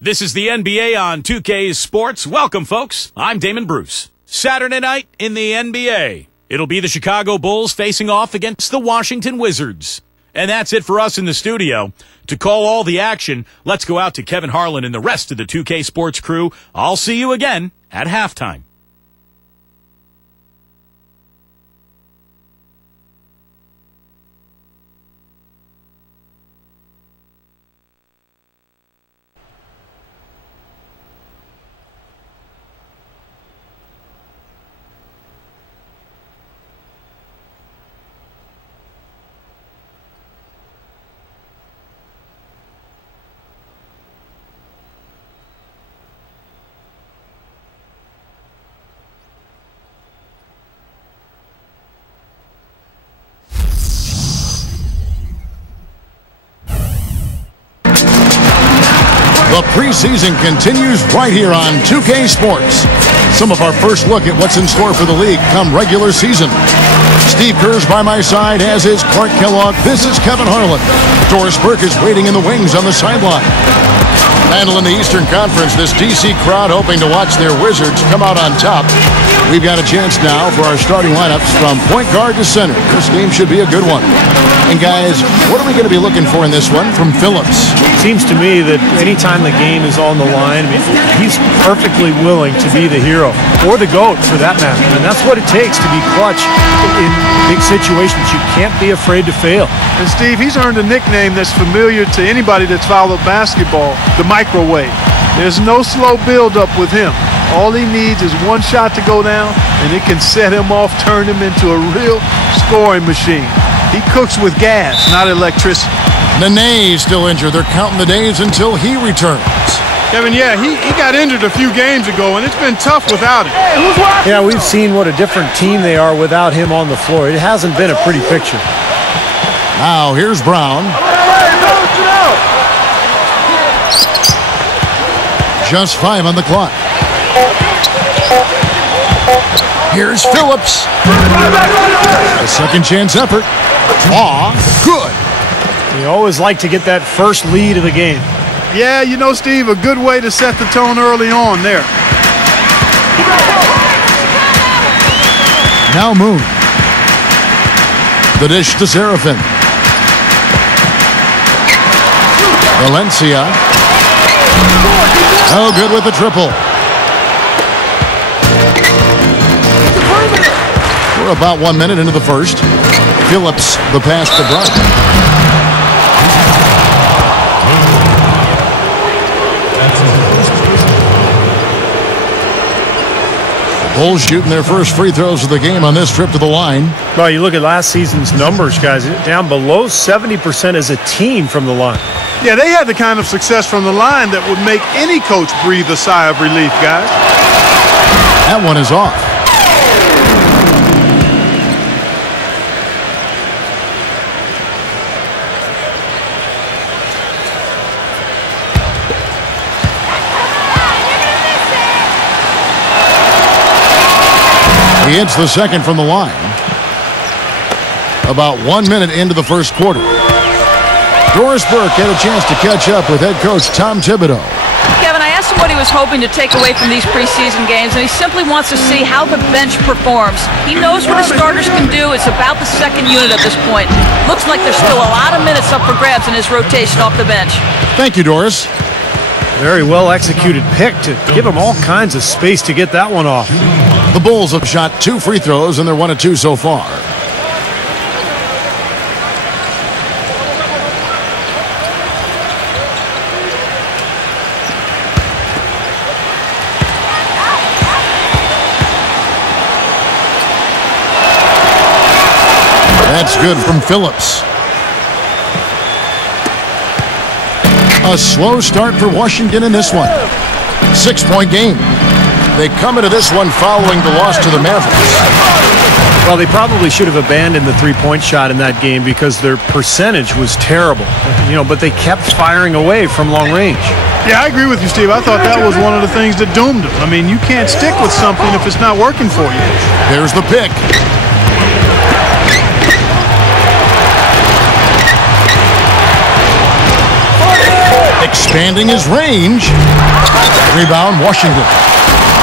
This is the NBA on 2K Sports. Welcome, folks. I'm Damon Bruce. Saturday night in the NBA. It'll be the Chicago Bulls facing off against the Washington Wizards. And that's it for us in the studio. To call all the action, let's go out to Kevin Harlan and the rest of the 2K Sports crew. I'll see you again at halftime. The preseason continues right here on 2K Sports. Some of our first look at what's in store for the league come regular season. Steve Kerr's by my side, as is Clark Kellogg. This is Kevin Harlan. Doris Burke is waiting in the wings on the sideline. Handling the Eastern Conference, this DC crowd hoping to watch their Wizards come out on top. We've got a chance now for our starting lineups from point guard to center. This game should be a good one. And guys, what are we going to be looking for in this one from Phillips? Seems to me that anytime the game is on the line, I mean, he's perfectly willing to be the hero, or the GOAT for that matter. And that's what it takes to be clutch in big situations. You can't be afraid to fail. And Steve, he's earned a nickname that's familiar to anybody that's followed basketball, the microwave. There's no slow build-up with him. All he needs is one shot to go down, and it can set him off, turn him into a real scoring machine. He cooks with gas, not electricity. Nene's still injured. They're counting the days until he returns. Kevin, yeah, he got injured a few games ago, and it's been tough without him. Yeah, we've seen what a different team they are without him on the floor. It hasn't been a pretty picture. Now here's Brown. Just 5 on the clock. Here's Phillips. A second chance effort. Good. You always like to get that first lead of the game. Yeah, you know, Steve, a good way to set the tone early on there. Now Moon. The dish to Seraphin. Valencia. Oh, good with the triple. We're about 1 minute into the first. Phillips, the pass to Bright. Bulls shooting their first free throws of the game on this trip to the line. Well, you look at last season's numbers, guys, down below 70% as a team from the line. Yeah, they had the kind of success from the line that would make any coach breathe a sigh of relief, guys. That one is off. He hits the second from the line. About 1 minute into the first quarter. Doris Burke had a chance to catch up with head coach Tom Thibodeau. Kevin, I asked him what he was hoping to take away from these preseason games, and he simply wants to see how the bench performs. He knows what his starters can do. It's about the second unit at this point. Looks like there's still a lot of minutes up for grabs in his rotation off the bench. Thank you, Doris. Very well executed pick to give him all kinds of space to get that one off. The Bulls have shot 2 free throws, and they're 1 of 2 so far. That's good from Phillips. A slow start for Washington in this one. 6-point game. They come into this one following the loss to the Mavericks. Well, they probably should have abandoned the three-point shot in that game because their percentage was terrible. But they kept firing away from long range. Yeah, I agree with you, Steve. I thought that was one of the things that doomed them. I mean, you can't stick with something if it's not working for you. There's the pick. expanding his range. Rebound, Washington.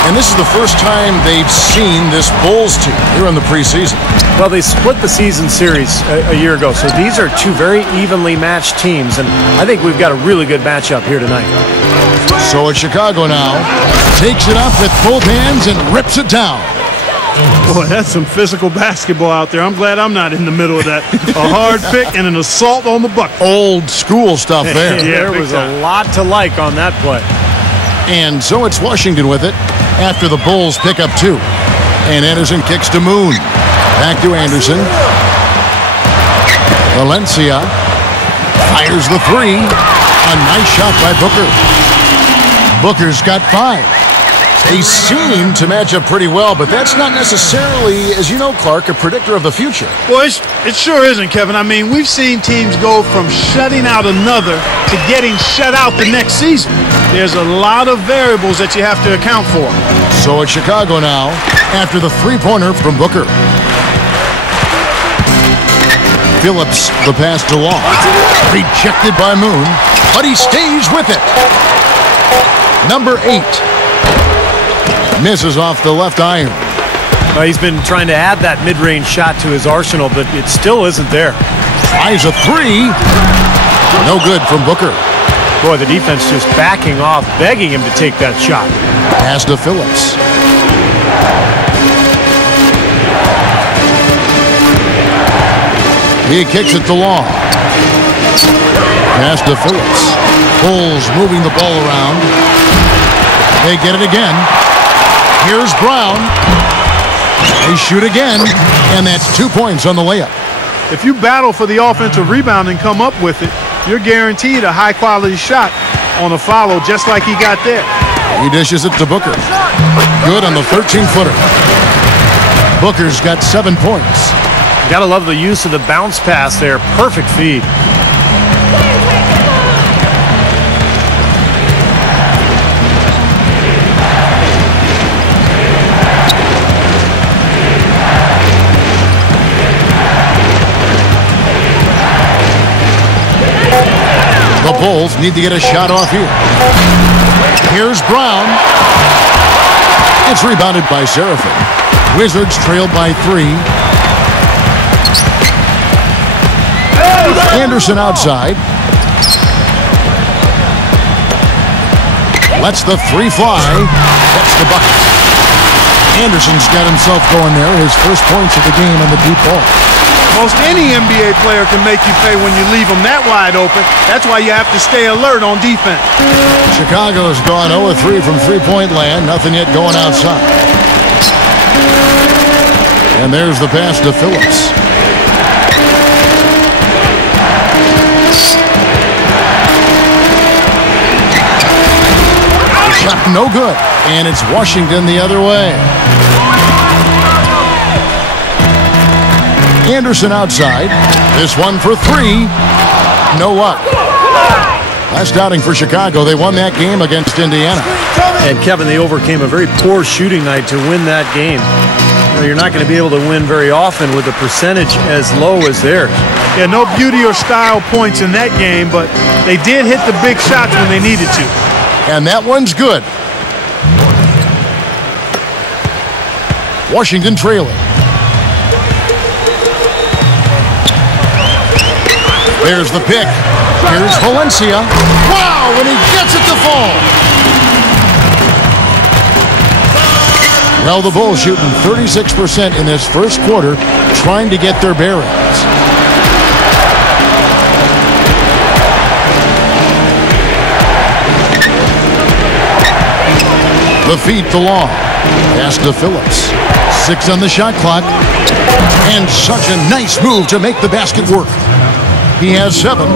And this is the first time they've seen this Bulls team here in the preseason. Well, they split the season series a year ago, so these are two very evenly matched teams, and I think we've got a really good matchup here tonight. So it's Chicago now. Takes it up with both hands and rips it down. Boy, that's some physical basketball out there. I'm glad I'm not in the middle of that. A hard pick and an assault on the bucket. Old school stuff there. Yeah, there was a lot to like on that play. And so it's Washington with it after the Bulls pick up 2. And Anderson kicks to Moon. Back to Anderson. Valencia fires the 3. A nice shot by Booker. Booker's got 5. They seem to match up pretty well, but that's not necessarily, as you know, Clark, a predictor of the future. Well, it sure isn't, Kevin. I mean, we've seen teams go from shutting out another to getting shut out the next season. There's a lot of variables that you have to account for. So it's Chicago now after the three-pointer from Booker. Phillips, the pass to Long. Rejected by Moon, but he stays with it. Number 8. Misses off the left iron. Well, he's been trying to add that mid-range shot to his arsenal, but it still isn't there. Tries a 3. No good from Booker. Boy, the defense just backing off, begging him to take that shot. Pass to Phillips. He kicks it to Long. Pass to Phillips. Bulls moving the ball around. They get it again. Here's Brown. They shoot again, and that's 2 points on the layup. If you battle for the offensive rebound and come up with it, you're guaranteed a high-quality shot on a follow just like he got there. He dishes it to Booker. Good on the 13-footer. Booker's got 7 points. Gotta love the use of the bounce pass there. Perfect feed. The Bulls need to get a shot off here. Here's Brown. It's rebounded by Seraphin. Wizards trailed by 3. Anderson outside. Lets the 3 fly. That's the bucket. Anderson's got himself going there. His first points of the game on the deep ball. Most any NBA player can make you pay when you leave them that wide open. That's why you have to stay alert on defense. Chicago's gone 0-3 from three-point land. Nothing yet going outside. And there's the pass to Phillips. Shot no good. And it's Washington the other way. Anderson outside. This one for 3. No luck. Last outing for Chicago. They won that game against Indiana. And Kevin, they overcame a very poor shooting night to win that game. You're not going to be able to win very often with a percentage as low as theirs. Yeah, no beauty or style points in that game, but they did hit the big shots when they needed to. And that one's good. Washington trailing. There's the pick. Here's Valencia. Wow, and he gets it to fall. Well, the Bulls shooting 36% in this first quarter, trying to get their bearings. The feed to Long. Pass to Phillips. 6 on the shot clock. And such a nice move to make the basket work. He has 7.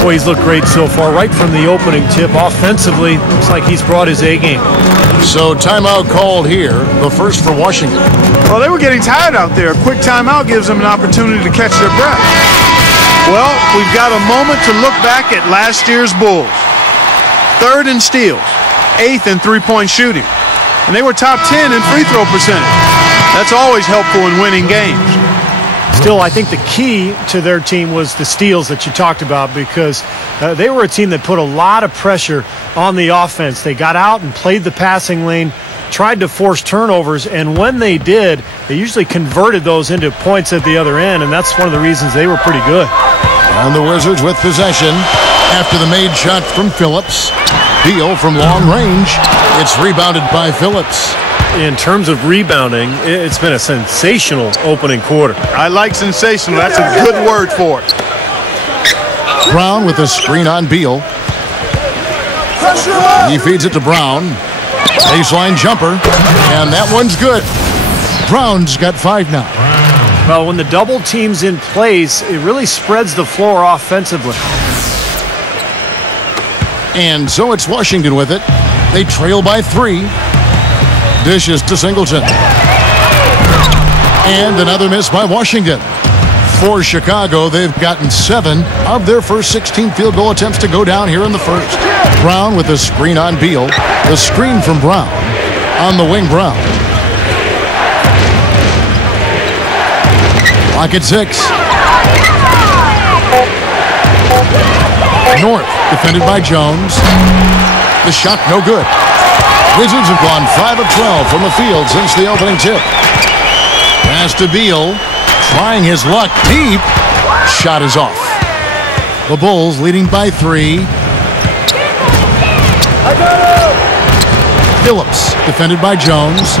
Boy, he's looked great so far, right from the opening tip. Offensively, looks like he's brought his A game. So timeout called here, the first for Washington. Well, they were getting tired out there. A quick timeout gives them an opportunity to catch their breath. Well, we've got a moment to look back at last year's Bulls. 3rd in steals, 8th in three-point shooting. And they were top 10 in free throw percentage. That's always helpful in winning games. Still, I think the key to their team was the steals that you talked about, because they were a team that put a lot of pressure on the offense. They got out and played the passing lane, tried to force turnovers, and when they did, they usually converted those into points at the other end, and that's one of the reasons they were pretty good. And the Wizards with possession after the made shot from Phillips. Beal from long range. It's rebounded by Phillips. In terms of rebounding, it's been a sensational opening quarter. I like sensational. That's a good word for it. Brown with a screen on Beal. He feeds it to Brown. Baseline jumper, and that one's good. Brown's got 5 now. Well, when the double team's in place, it really spreads the floor offensively. And so it's Washington with it. They trail by 3. Dishes to Singleton. And another miss by Washington. For Chicago, they've gotten 7 of their first 16 field goal attempts to go down here in the first. Brown with a screen on Beal. The screen from Brown. On the wing, Brown. Clock at 6. North, defended by Jones. The shot no good. Wizards have gone 5 of 12 from the field since the opening tip. Pass to Beal. Trying his luck deep. Shot is off. The Bulls leading by 3. Phillips, defended by Jones.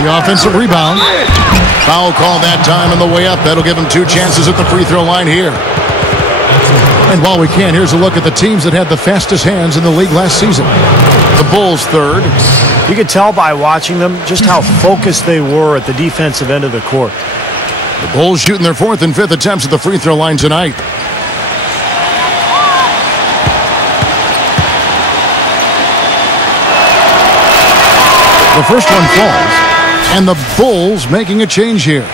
The offensive rebound. Foul call that time on the way up. That'll give him 2 chances at the free throw line here. And while we can, here's a look at the teams that had the fastest hands in the league last season. The Bulls third. You could tell by watching them just how focused they were at the defensive end of the court. The Bulls shooting their 4th and 5th attempts at the free throw line tonight. The first one falls, and the Bulls making a change here.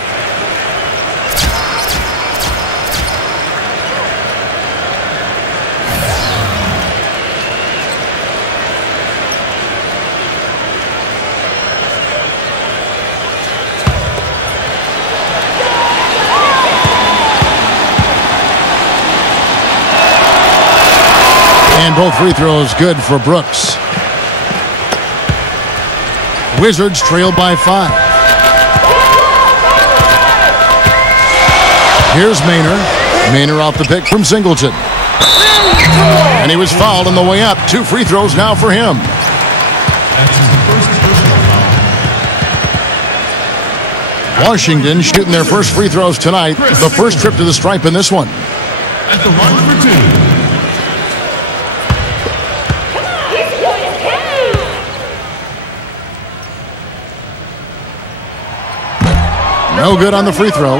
And both free throws good for Brooks. Wizards trail by 5. Here's Maynor. Maynor off the pick from Singleton. And he was fouled on the way up. 2 free throws now for him. Washington shooting their first free throws tonight. The first trip to the stripe in this one. At the line for 2. No good on the free throw.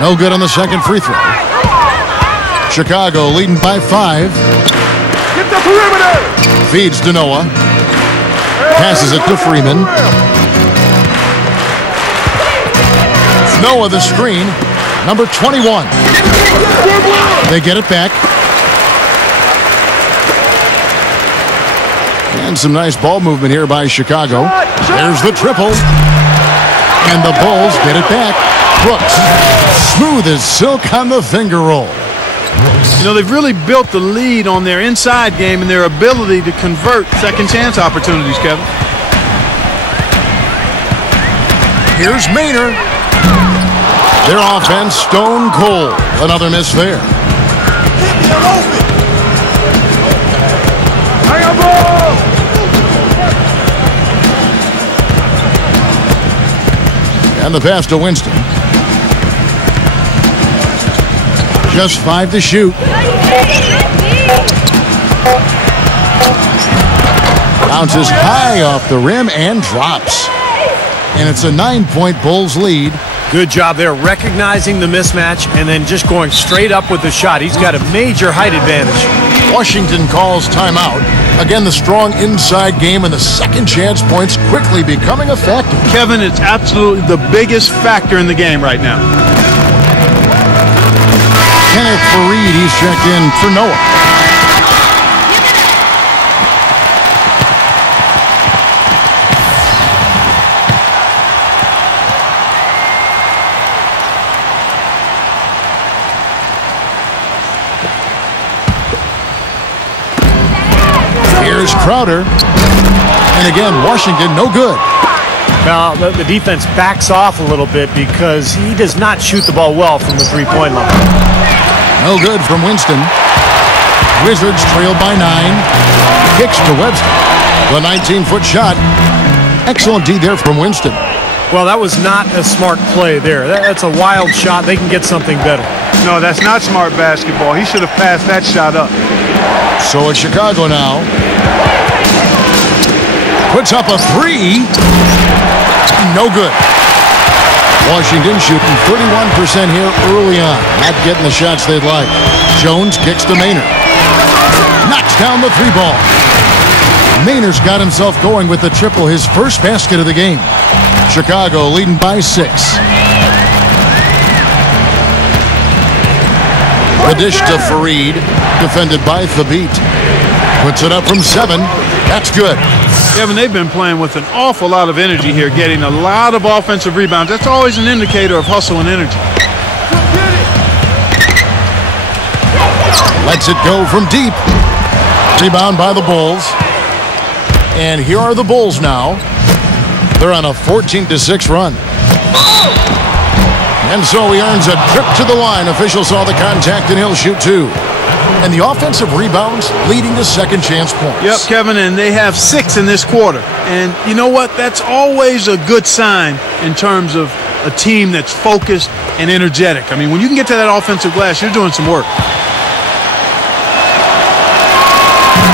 No good on the second free throw. Chicago leading by 5. Get the perimeter! Feeds to Noah. Passes it to Freeman. Noah the screen. Number 21. They get it back. And some nice ball movement here by Chicago. There's the triple. And the Bulls get it back. Brooks. Smooth as silk on the finger roll. You know, they've really built the lead on their inside game and their ability to convert second chance opportunities, Kevin. Here's Maynor. Their offense stone cold. Another miss there. And the pass to Winston. Just 5 to shoot. Bounces high off the rim and drops. And it's a 9-point Bulls lead. Good job there recognizing the mismatch and then just going straight up with the shot. He's got a major height advantage. Washington calls timeout. Again, the strong inside game and the second chance points quickly becoming a factor. Kevin, it's absolutely the biggest factor in the game right now. Kenneth Fareed, he's checked in for Noah. Here's Crowder. And again, Washington, no good. Now, the defense backs off a little bit because he does not shoot the ball well from the three-point line. No good from Winston. Wizards trail by 9. Kicks to Webster. The 19-foot shot. Excellent D there from Winston. Well, that was not a smart play there. That's a wild shot. They can get something better. No, that's not smart basketball. He should have passed that shot up. So it's Chicago now. Puts up a 3. No good. Washington shooting 31% here early on. Not getting the shots they'd like. Jones kicks to Maynard. Knocks down the 3-ball. Maynard's got himself going with the triple, his first basket of the game. Chicago leading by 6. The dish to Fareed, defended by Thabit. Puts it up from 7. That's good. Kevin, they've been playing with an awful lot of energy here, getting a lot of offensive rebounds. That's always an indicator of hustle and energy. Lets it go from deep. Rebound by the Bulls. And here are the Bulls now. They're on a 14-6 run. And so he earns a trip to the line. Official saw the contact and he'll shoot 2. And the offensive rebounds leading to second chance points. Yep, Kevin, and they have 6 in this quarter. And you know what? That's always a good sign in terms of a team that's focused and energetic. I mean, when you can get to that offensive glass, you're doing some work.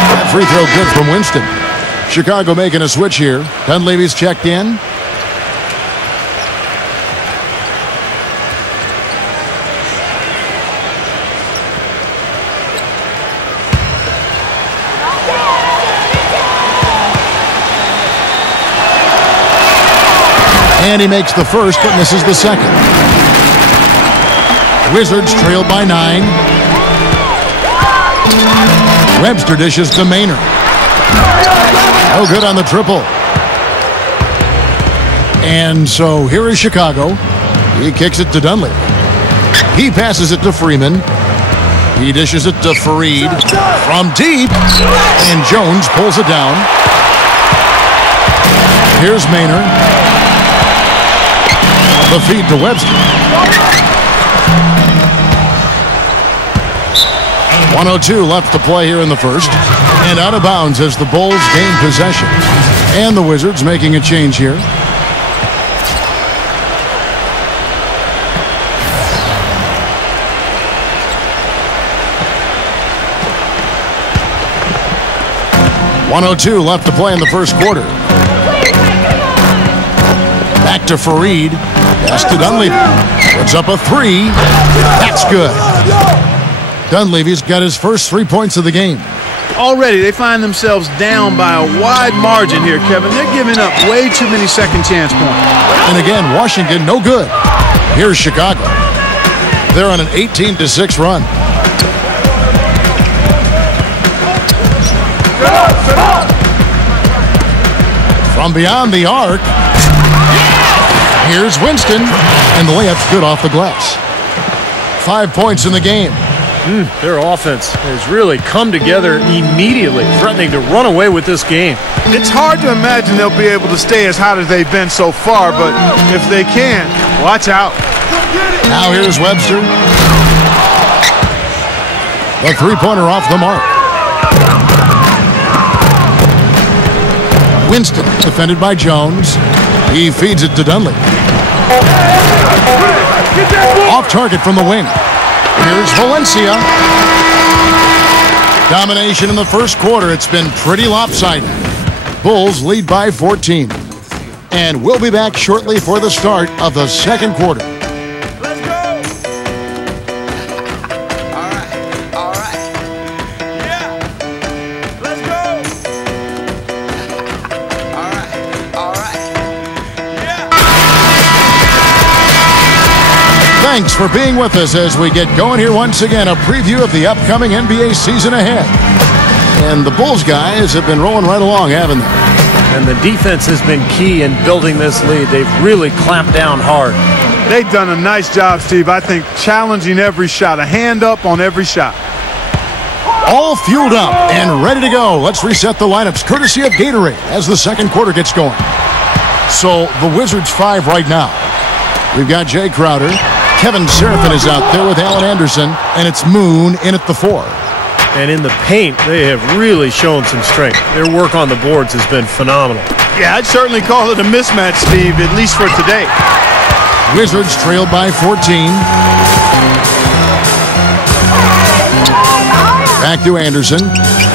That free throw good from Winston. Chicago making a switch here. Dunleavy's checked in. And he makes the first, but misses the second. Wizards trail by 9. Webster dishes to Maynard. No good on the triple. And so here is Chicago. He kicks it to Dunleavy. He passes it to Freeman. He dishes it to Fareed from deep. And Jones pulls it down. Here's Maynard. The feed to Webster. 1:02 left to play here in the first. And out of bounds as the Bulls gain possession. And the Wizards making a change here. .102 left to play in the first quarter. Back to Fareed. Pass to Dunleavy. Puts up a 3. That's good. Dunleavy's got his first 3 points of the game. Already, they find themselves down by a wide margin here, Kevin. They're giving up way too many second chance points. And again, Washington, no good. Here's Chicago. They're on an 18-6 run. From beyond the arc. Here's Winston. And the layup's good off the glass. 5 points in the game. Their offense has really come together immediately, threatening to run away with this game. It's hard to imagine they'll be able to stay as hot as they've been so far, but if they can, watch out. Now here's Webster. The three-pointer off the mark. Winston, defended by Jones. He feeds it to Dunleavy. Off target from the wing. Here's Valencia. Domination in the first quarter. It's been pretty lopsided. Bulls lead by 14. And we'll be back shortly for the start of the second quarter. Let's go. All right. Yeah. Thanks for being with us as we get going here once again. A preview of the upcoming NBA season ahead. And the Bulls guys have been rolling right along, haven't they? And the defense has been key in building this lead. They've really clamped down hard. They've done a nice job, Steve. I think challenging every shot, a hand up on every shot. All fueled up and ready to go. Let's reset the lineups courtesy of Gatorade as the second quarter gets going. So the Wizards 5 right now. We've got Jay Crowder. Kevin Seraphin is out there with Alan Anderson, and it's Moon in at the 4. And in the paint, they have really shown some strength. Their work on the boards has been phenomenal. Yeah, I'd certainly call it a mismatch, Steve, at least for today. Wizards trailed by 14. Back to Anderson.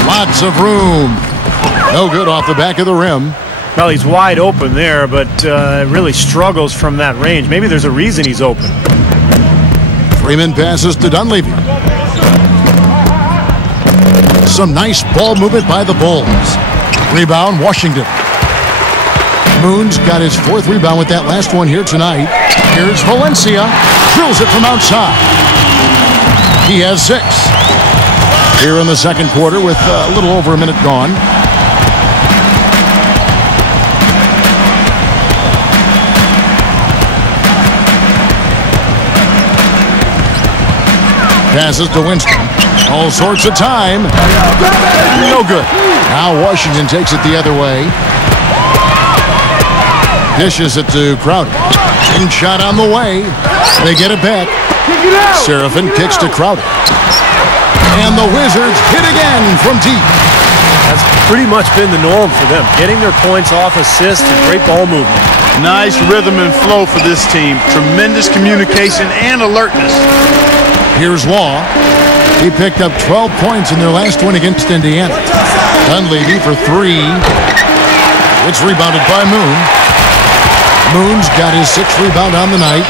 Lots of room. No good off the back of the rim. Well, he's wide open there, but really struggles from that range. Maybe there's a reason he's open. Freeman passes to Dunleavy. Some nice ball movement by the Bulls. Rebound, Washington. Moon's got his 4th rebound with that last one here tonight. Here's Valencia. Drills it from outside. He has 6. Here in the second quarter with a little over a minute gone. Passes to Winston. All sorts of time. No good. Now Washington takes it the other way. Dishes it to Crowder. In shot on the way. They get it back. Seraphin kicks to Crowder. And the Wizards hit again from deep. That's pretty much been the norm for them. Getting their points off assists and great ball movement. Nice rhythm and flow for this team. Tremendous communication and alertness. Here's Law. He picked up 12 points in their last one against Indiana. Dunleavy for 3. It's rebounded by Moon. Moon's got his 6th rebound on the night.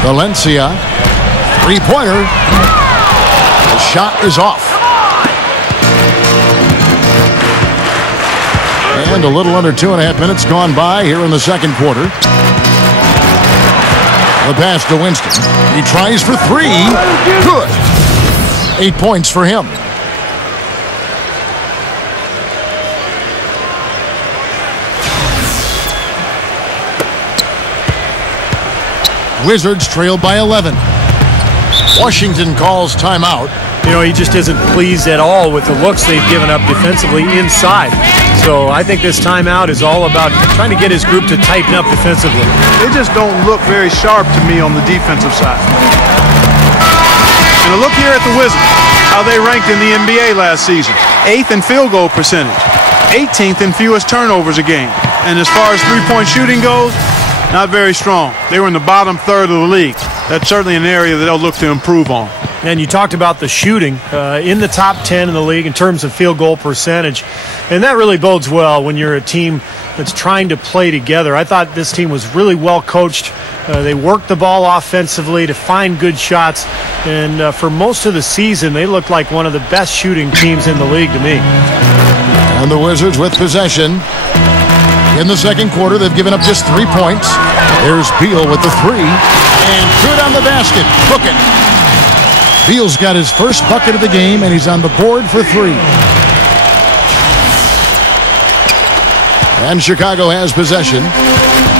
Valencia. 3-pointer. The shot is off. And a little under 2.5 minutes gone by here in the second quarter. The pass to Winston. He tries for 3. Good. 8 points for him. Wizards trail by 11. Washington calls timeout. You know, he just isn't pleased at all with the looks they've given up defensively inside. So I think this timeout is all about trying to get his group to tighten up defensively. They just don't look very sharp to me on the defensive side. And a look here at the Wizards, how they ranked in the NBA last season. 8th in field goal percentage, 18th in fewest turnovers a game. And as far as three-point shooting goes, not very strong. They were in the bottom third of the league. That's certainly an area that they'll look to improve on. And you talked about the shooting in the top 10 in the league in terms of field goal percentage. And that really bodes well when you're a team that's trying to play together. I thought this team was really well coached. They worked the ball offensively to find good shots. And for most of the season, they looked like one of the best shooting teams in the league to me. And the Wizards with possession. In the second quarter, they've given up just 3 points. There's Beal with the 3. And good on the basket. Book it. Beal's got his first bucket of the game, and he's on the board for 3. And Chicago has possession.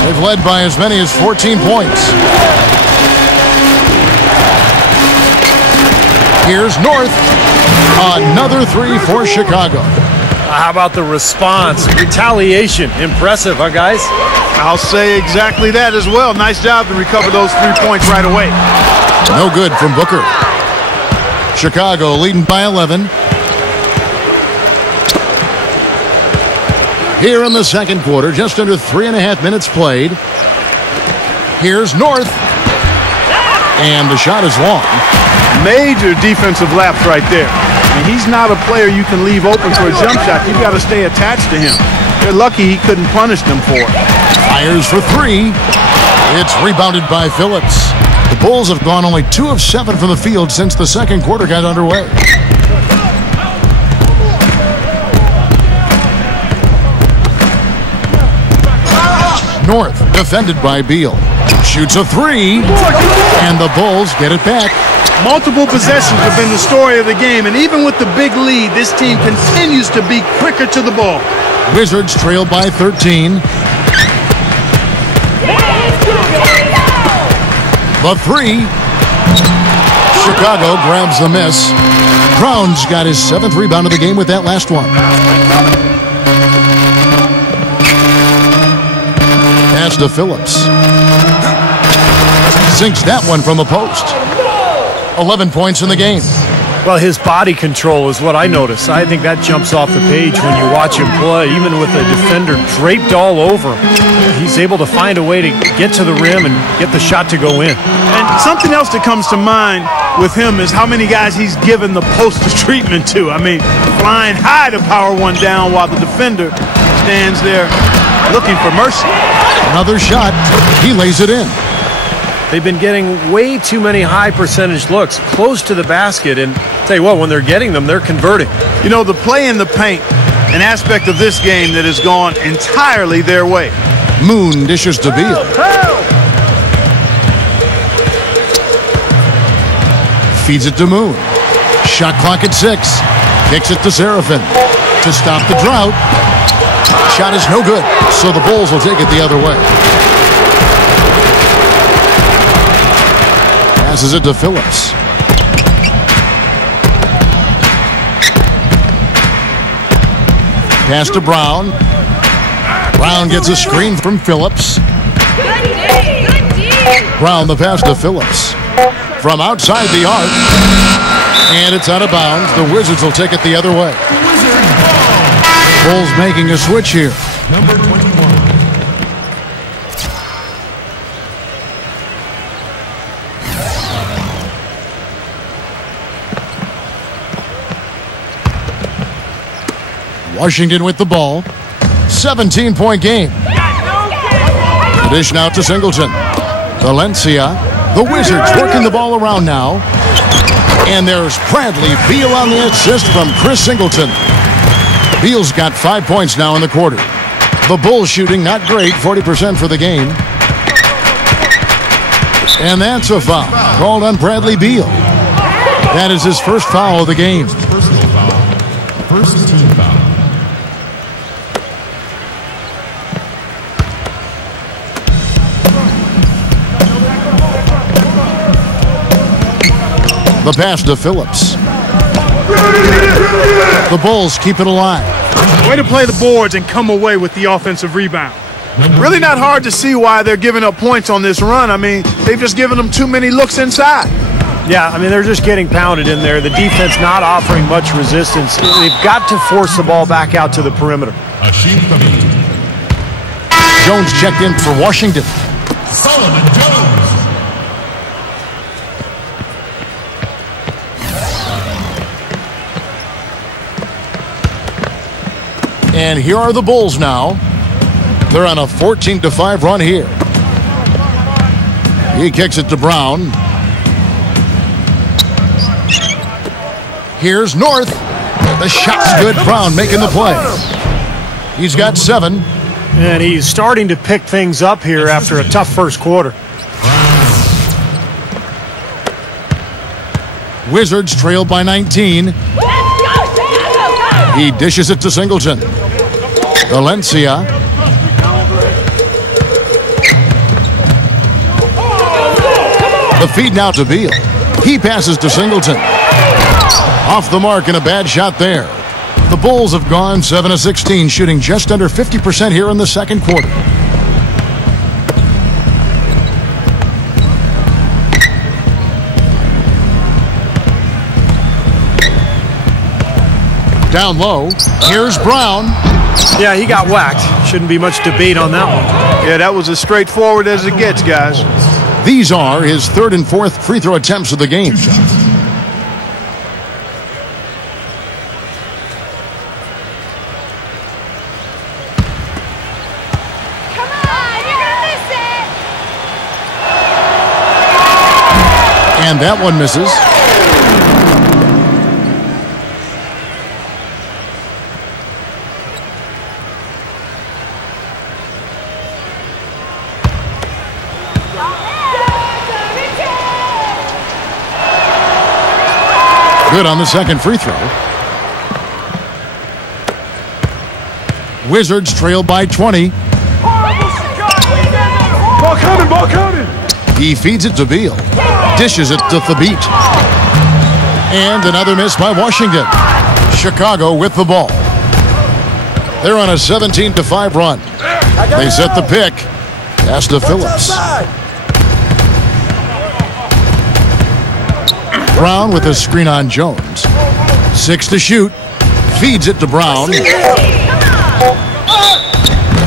They've led by as many as 14 points. Here's North. Another 3 for Chicago. How about the response? Retaliation. Impressive, huh, guys? I'll say exactly that as well. Nice job to recover those 3 points right away. No good from Booker. Chicago leading by 11. Here in the second quarter, just under 3.5 minutes played. Here's North. And the shot is long. Major defensive lapse right there. And he's not a player you can leave open for a jump shot. You've got to stay attached to him. They're lucky he couldn't punish them for it. Fires for 3. It's rebounded by Phillips. The Bulls have gone only 2 of 7 from the field since the second quarter got underway. North, defended by Beal. Shoots a three, and the Bulls get it back. Multiple possessions have been the story of the game, and even with the big lead, this team continues to be quicker to the ball. Wizards trail by 13. The three. Chicago grabs the miss. Brown's got his 7th rebound of the game with that last one. Pass to Phillips. Sinks that one from the post. 11 points in the game. Well, his body control is what I notice. I think that jumps off the page when you watch him play. Even with the defender draped all over him, he's able to find a way to get to the rim and get the shot to go in. And something else that comes to mind with him is how many guys he's given the poster treatment to. I mean, flying high to power one down while the defender stands there looking for mercy. Another shot. He lays it in. They've been getting way too many high percentage looks close to the basket, and tell you what, when they're getting them, they're converting. You know, the play in the paint, an aspect of this game that has gone entirely their way. Moon dishes to Beal. Feeds it to Moon. Shot clock at 6. Kicks it to Seraphin to stop the drought. Shot is no good, so the Bulls will take it the other way. Passes it to Phillips. Pass to Brown. Brown gets a screen from Phillips. Brown the pass to Phillips. From outside the arc. And it's out of bounds. The Wizards will take it the other way. Bulls making a switch here. Number 21. Washington with the ball. 17-point game. Dish now to Singleton. Valencia. The Wizards working the ball around now. And there's Bradley Beal on the assist from Chris Singleton. Beal's got 5 points now in the quarter. The Bulls shooting not great, 40% for the game. And that's a foul called on Bradley Beal. That is his first foul of the game. Personal foul. First team foul. The pass to Phillips. The Bulls keep it alive. Way to play the boards and come away with the offensive rebound. Really not hard to see why they're giving up points on this run. I mean, they've just given them too many looks inside. Yeah, I mean, they're just getting pounded in there. The defense not offering much resistance. They've got to force the ball back out to the perimeter. Jones checked in for Washington. Solomon Jones. And here are the Bulls now. They're on a 14-5 run here. He kicks it to Brown. Here's North. The shot's good. Brown making the play. He's got 7. And he's starting to pick things up here after a tough first quarter. Wizards trail by 19. He dishes it to Singleton. Valencia. The feed now to Beal. He passes to Singleton. Off the mark and a bad shot there. The Bulls have gone 7 of 16, shooting just under 50% here in the second quarter. Down low. Here's Brown. Yeah, he got whacked. Shouldn't be much debate on that one. Yeah, that was as straightforward as it gets, guys. These are his 3rd and 4th free throw attempts of the game. Come on, you're gonna miss it. And that one misses. Good on the second free throw. Wizards trail by 20. Ball coming, ball coming. He feeds it to Beal. Dishes it to Thabit. And another miss by Washington. Chicago with the ball. They're on a 17-5 run. They set the pick. Pass to Phillips. Brown with a screen on Jones. 6 to shoot. Feeds it to Brown.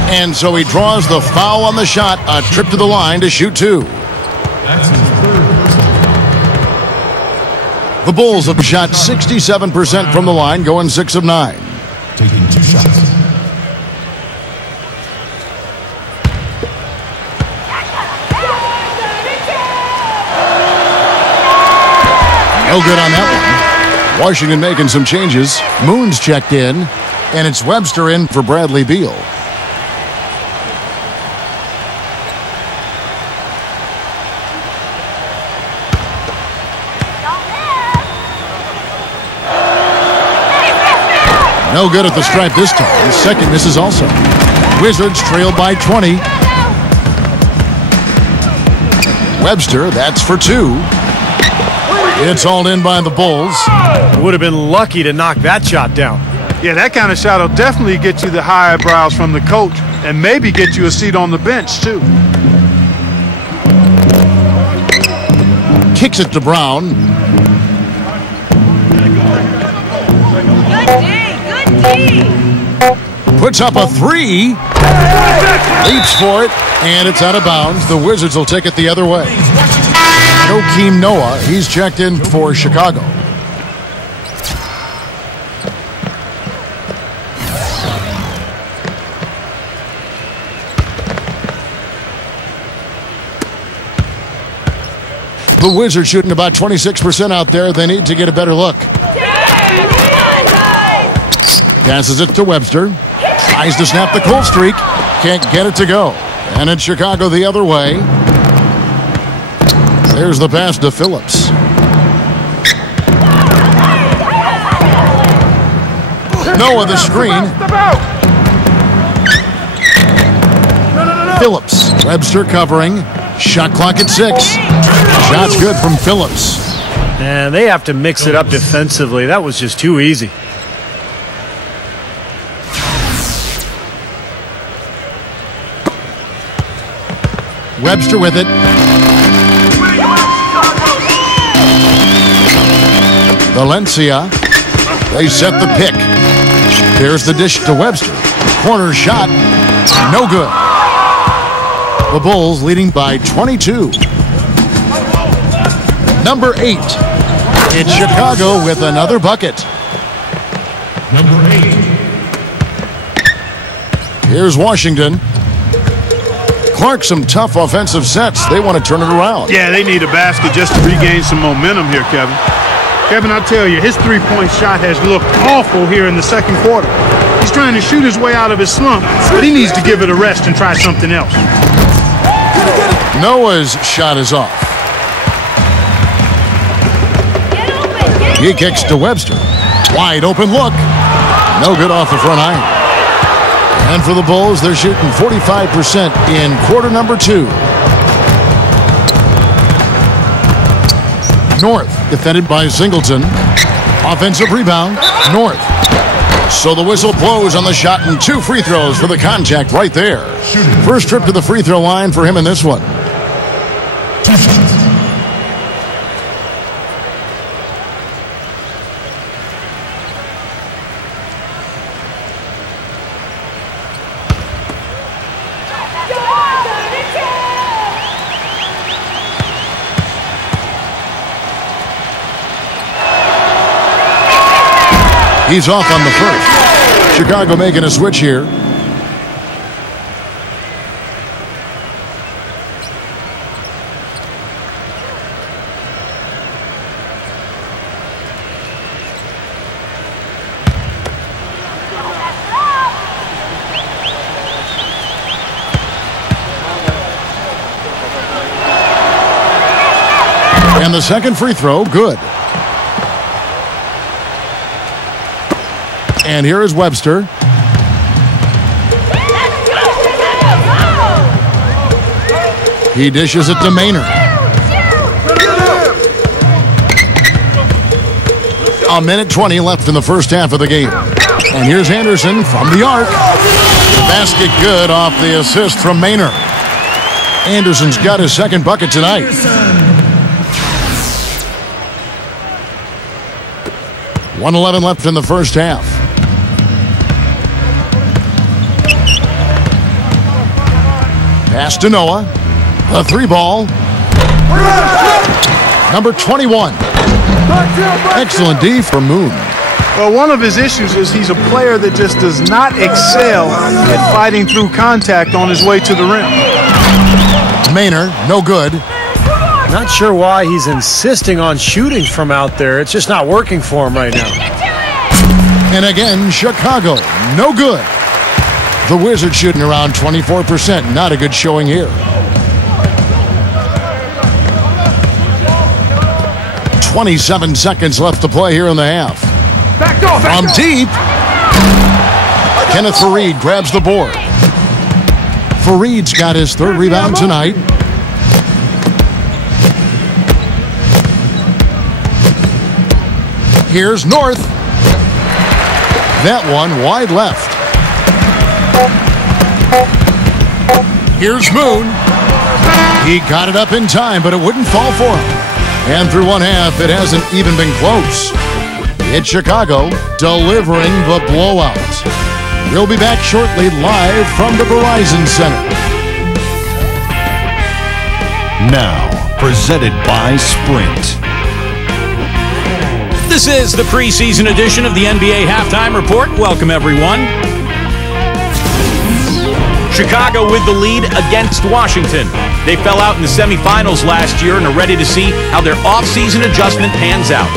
And so he draws the foul on the shot. A trip to the line to shoot 2. That's his third personal. The Bulls have shot 67% from the line, going 6 of 9. Taking 2 shots. No good on that one. Washington making some changes. Moon's checked in, and it's Webster in for Bradley Beal. No good at the stripe this time. Second misses also. Wizards trail by 20. Webster, that's for 2. It's hauled in by the Bulls. Would have been lucky to knock that shot down. Yeah, that kind of shot will definitely get you the high eyebrows from the coach and maybe get you a seat on the bench, too. Kicks it to Brown. Good D. Puts up a 3. Leaps for it, and it's out of bounds. The Wizards will take it the other way. Joakim Noah, he's checked in for Chicago. The Wizards shooting about 26% out there. They need to get a better look. Passes it to Webster. Tries to snap the cold streak. Can't get it to go. And it's Chicago the other way. There's the pass to Phillips. Noah the screen. Phillips. Webster covering. Shot clock at 6. Shot's good from Phillips. And they have to mix it up defensively. That was just too easy. Webster with it. Valencia. They set the pick. There's the dish to Webster. Corner shot. No good. The Bulls leading by 22. Number 8. It's Chicago with another bucket. Number 8. Here's Washington. Clark, some tough offensive sets. They want to turn it around. Yeah, they need a basket just to regain some momentum here, Kevin. Kevin, I tell you, his three-point shot has looked awful here in the second quarter. He's trying to shoot his way out of his slump, but he needs to give it a rest and try something else. Noah's shot is off. He kicks to Webster. Wide open look. No good off the front iron. And for the Bulls, they're shooting 45% in quarter number 2. North, defended by Singleton. Offensive rebound, North. So the whistle blows on the shot and 2 free throws for the contact right there. First trip to the free throw line for him in this one. 2 shots. He's off on the first. Chicago making a switch here. And the second free throw, good. And here is Webster. He dishes it to Maynard. A minute 20 left in the first half of the game. And here's Anderson from the arc. Basket good off the assist from Maynard. Anderson's got his second bucket tonight. .111 left in the first half. Pass to Noah. A three ball. Number 21. Excellent D for Moon. Well, one of his issues is he's a player that just does not excel at fighting through contact on his way to the rim. Maynard, no good. Not sure why he's insisting on shooting from out there. It's just not working for him right now. And again, Chicago, no good. The Wizards shooting around 24%. Not a good showing here. 27 seconds left to play here in the half. From deep, Kenneth Faried grabs the board. Faried's got his third rebound tonight. Here's North. That one wide left. Here's Moon. He got it up in time, but it wouldn't fall for him. And through one half, it hasn't even been close. It's Chicago delivering the blowout. We'll be back shortly live from the Verizon Center. Now, presented by Sprint. This is the preseason edition of the NBA Halftime Report. Welcome, everyone. Chicago with the lead against Washington. They fell out in the semifinals last year and are ready to see how their offseason adjustment pans out.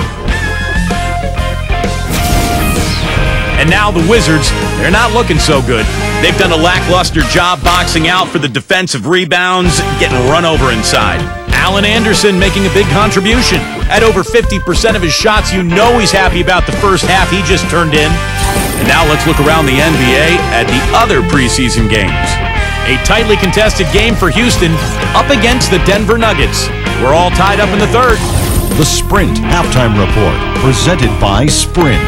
And now the Wizards, they're not looking so good. They've done a lackluster job boxing out for the defensive rebounds, getting run over inside. Alan Anderson making a big contribution. At over 50% of his shots, you know he's happy about the first half he just turned in. And now let's look around the NBA at the other preseason games. A tightly contested game for Houston up against the Denver Nuggets. We're all tied up in the third. The Sprint Halftime Report, presented by Sprint.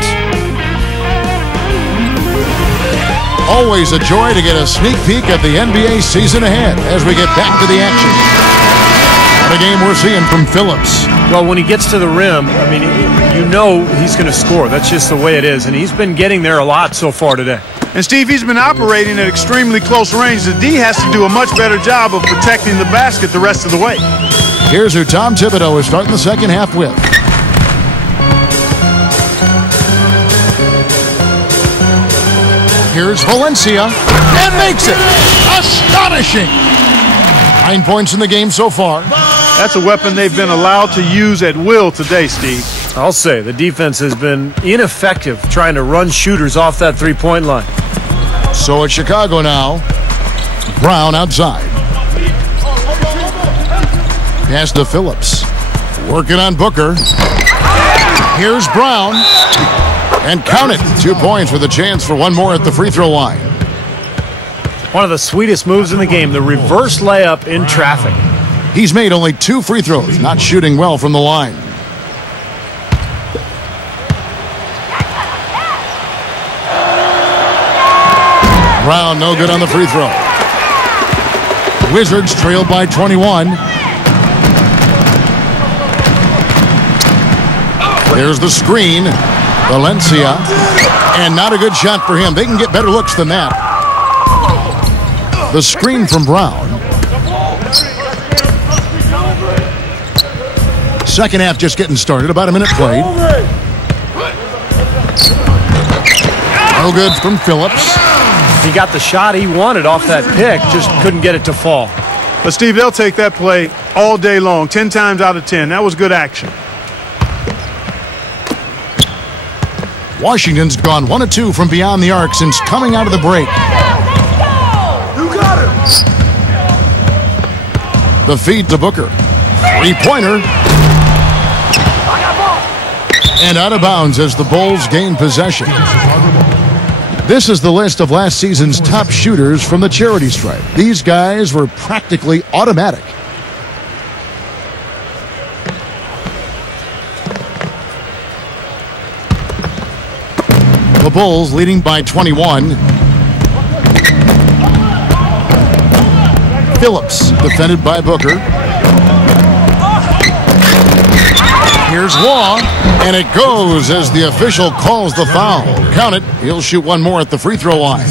Always a joy to get a sneak peek at the NBA season ahead as we get back to the action. What a game we're seeing from Phillips. Well, when he gets to the rim, I mean, you know he's going to score. That's just the way it is, and he's been getting there a lot so far today. And, Steve, he's been operating at extremely close range. The D has to do a much better job of protecting the basket the rest of the way. Here's who Tom Thibodeau is starting the second half with. Here's Valencia, and makes it. Astonishing. 9 points in the game so far. That's a weapon they've been allowed to use at will today, Steve. I'll say the defense has been ineffective trying to run shooters off that three-point line. So it's Chicago now. Brown outside. Pass to Phillips. Working on Booker. Here's Brown. And count it. 2 points with a chance for one more at the free throw line. One of the sweetest moves in the game, the reverse layup in traffic. He's made only 2 free throws, not shooting well from the line. Brown, no good on the free throw. Wizards trailed by 21. There's the screen. Valencia. And not a good shot for him. They can get better looks than that. The screen from Brown. Second half just getting started. About a minute played. No good from Phillips. He got the shot he wanted off that pick, just couldn't get it to fall. But, Steve, they'll take that play all day long, 10 times out of 10. That was good action. Washington's gone 1 of 2 from beyond the arc since coming out of the break. You got it. The feed to Booker. Three-pointer. And out of bounds as the Bulls gain possession. This is the list of last season's top shooters from the charity stripe. These guys were practically automatic. The Bulls leading by 21. Phillips defended by Booker. Here's Law, and it goes as the official calls the foul. Count it. He'll shoot one more at the free throw line.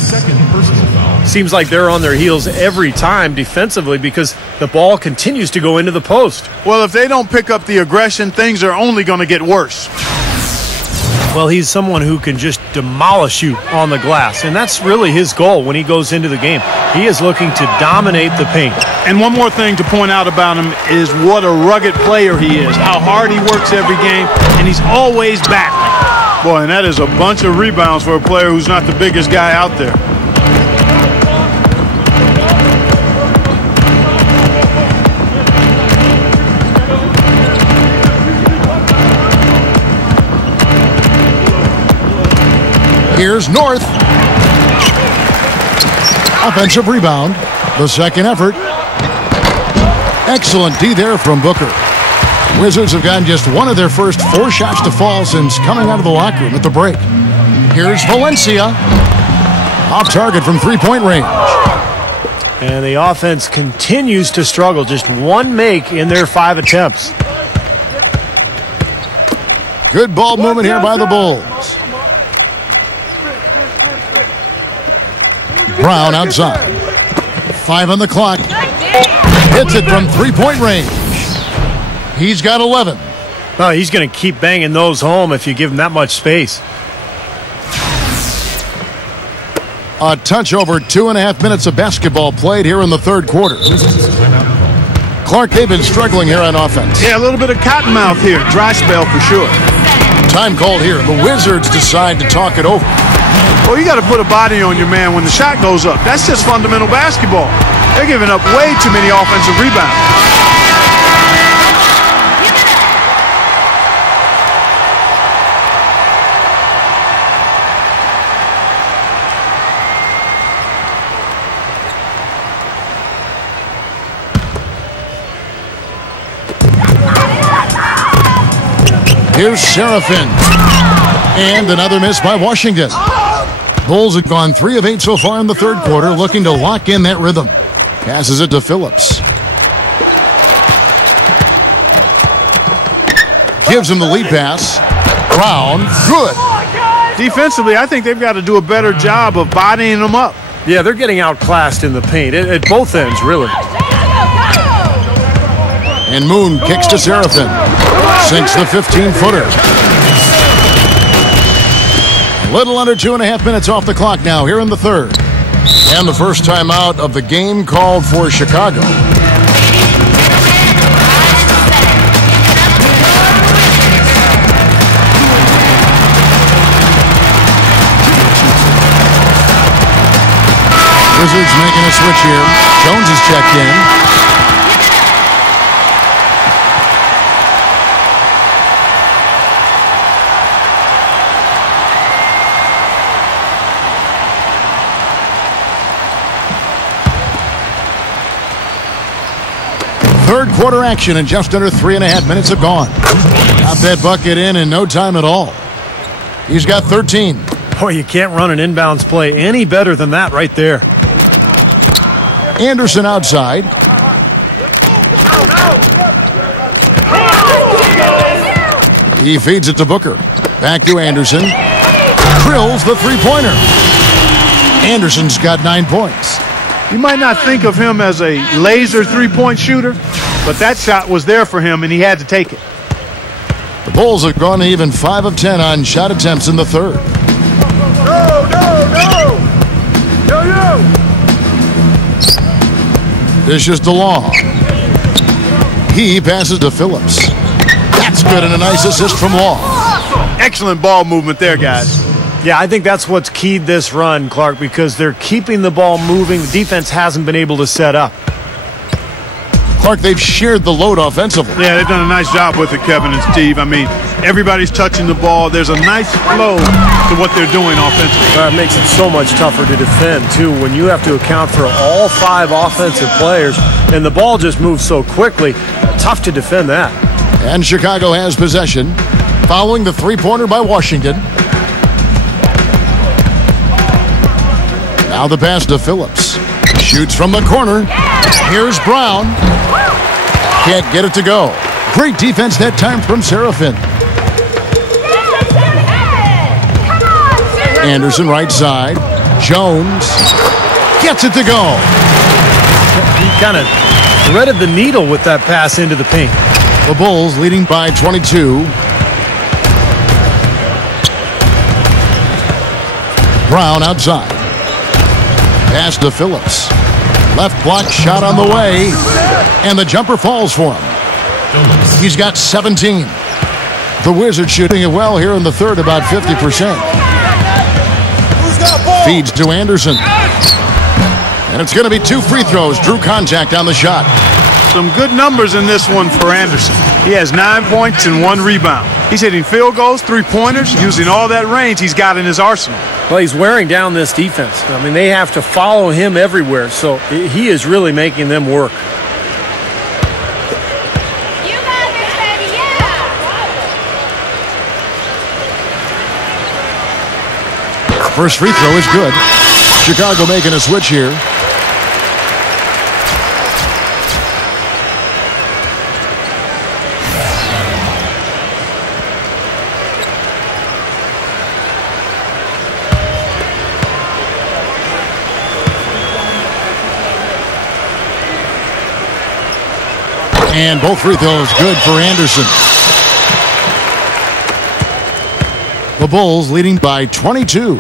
Seems like they're on their heels every time defensively because the ball continues to go into the post. Well, if they don't pick up the aggression, things are only going to get worse. Well, he's someone who can just demolish you on the glass, and that's really his goal when he goes into the game. He is looking to dominate the paint. And one more thing to point out about him is what a rugged player he is, how hard he works every game, and he's always battling. Boy, and that is a bunch of rebounds for a player who's not the biggest guy out there. Here's North. Offensive rebound. The second effort. Excellent D there from Booker. Wizards have gotten just one of their first 4 shots to fall since coming out of the locker room at the break. Here's Valencia. Off target from three-point range. And the offense continues to struggle. Just one make in their 5 attempts. Good ball movement here by the Bulls. Brown outside. 5 on the clock. Hits it from three-point range. He's got 11. Well, he's going to keep banging those home if you give him that much space. A touch over 2.5 minutes of basketball played here in the third quarter. Clark, they've been struggling here on offense. Yeah, a little bit of cottonmouth here. Dry spell for sure. Time called here. The Wizards decide to talk it over. Well, you got to put a body on your man when the shot goes up. That's just fundamental basketball. They're giving up way too many offensive rebounds. Here's Serafin. And another miss by Washington. Bulls have gone 3 of 8 so far in the third quarter, looking to lock in that rhythm. Passes it to Phillips. Gives him the lead pass. Brown, good. Defensively, I think they've got to do a better job of bodying them up. Yeah, they're getting outclassed in the paint at both ends, really. And Moon kicks to Serafin. Sinks the 15-footer. Little under 2.5 minutes off the clock now here in the third. And the first time out of the game called for Chicago. Wizards making a switch here. Jones is checked in. Third quarter action and just under 3.5 minutes have gone. Got that bucket in no time at all. He's got 13. Boy, you can't run an inbounds play any better than that right there. Anderson outside. He feeds it to Booker. Back to Anderson. Drills the three-pointer. Anderson's got 9 points. You might not think of him as a laser three-point shooter, but that shot was there for him, and he had to take it. The Bulls have gone even 5 of 10 on shot attempts in the third. Dishes to Law. He passes to Phillips. That's good, and a nice assist from Law. Excellent ball movement there, guys. Yeah, I think that's what's keyed this run, Clark, because they're keeping the ball moving. The defense hasn't been able to set up. Clark, they've shared the load offensively. Yeah, they've done a nice job with it, Kevin and Steve. I mean, everybody's touching the ball. There's a nice flow to what they're doing offensively. It makes it so much tougher to defend, too, when you have to account for all 5 offensive players, and the ball just moves so quickly. Tough to defend that. And Chicago has possession, following the three-pointer by Washington. Now the pass to Phillips. Shoots from the corner. Here's Brown. Can't get it to go. Great defense that time from Serafin. Anderson right side. Jones gets it to go. He kind of threaded the needle with that pass into the paint. The Bulls leading by 22. Brown outside. Pass to Phillips. Left block shot on the way. And the jumper falls for him. He's got 17. The Wizards shooting it well here in the third, about 50%. Feeds to Anderson. And it's going to be 2 free throws. Drew contact on the shot. Some good numbers in this one for Anderson. He has 9 points and 1 rebound. He's hitting field goals, 3-pointers, using all that range he's got in his arsenal. Well, he's wearing down this defense. I mean, they have to follow him everywhere, so he is really making them work. You got this, baby, yeah! First free throw is good. Chicago making a switch here. And both free throws good for Anderson. The Bulls leading by 22.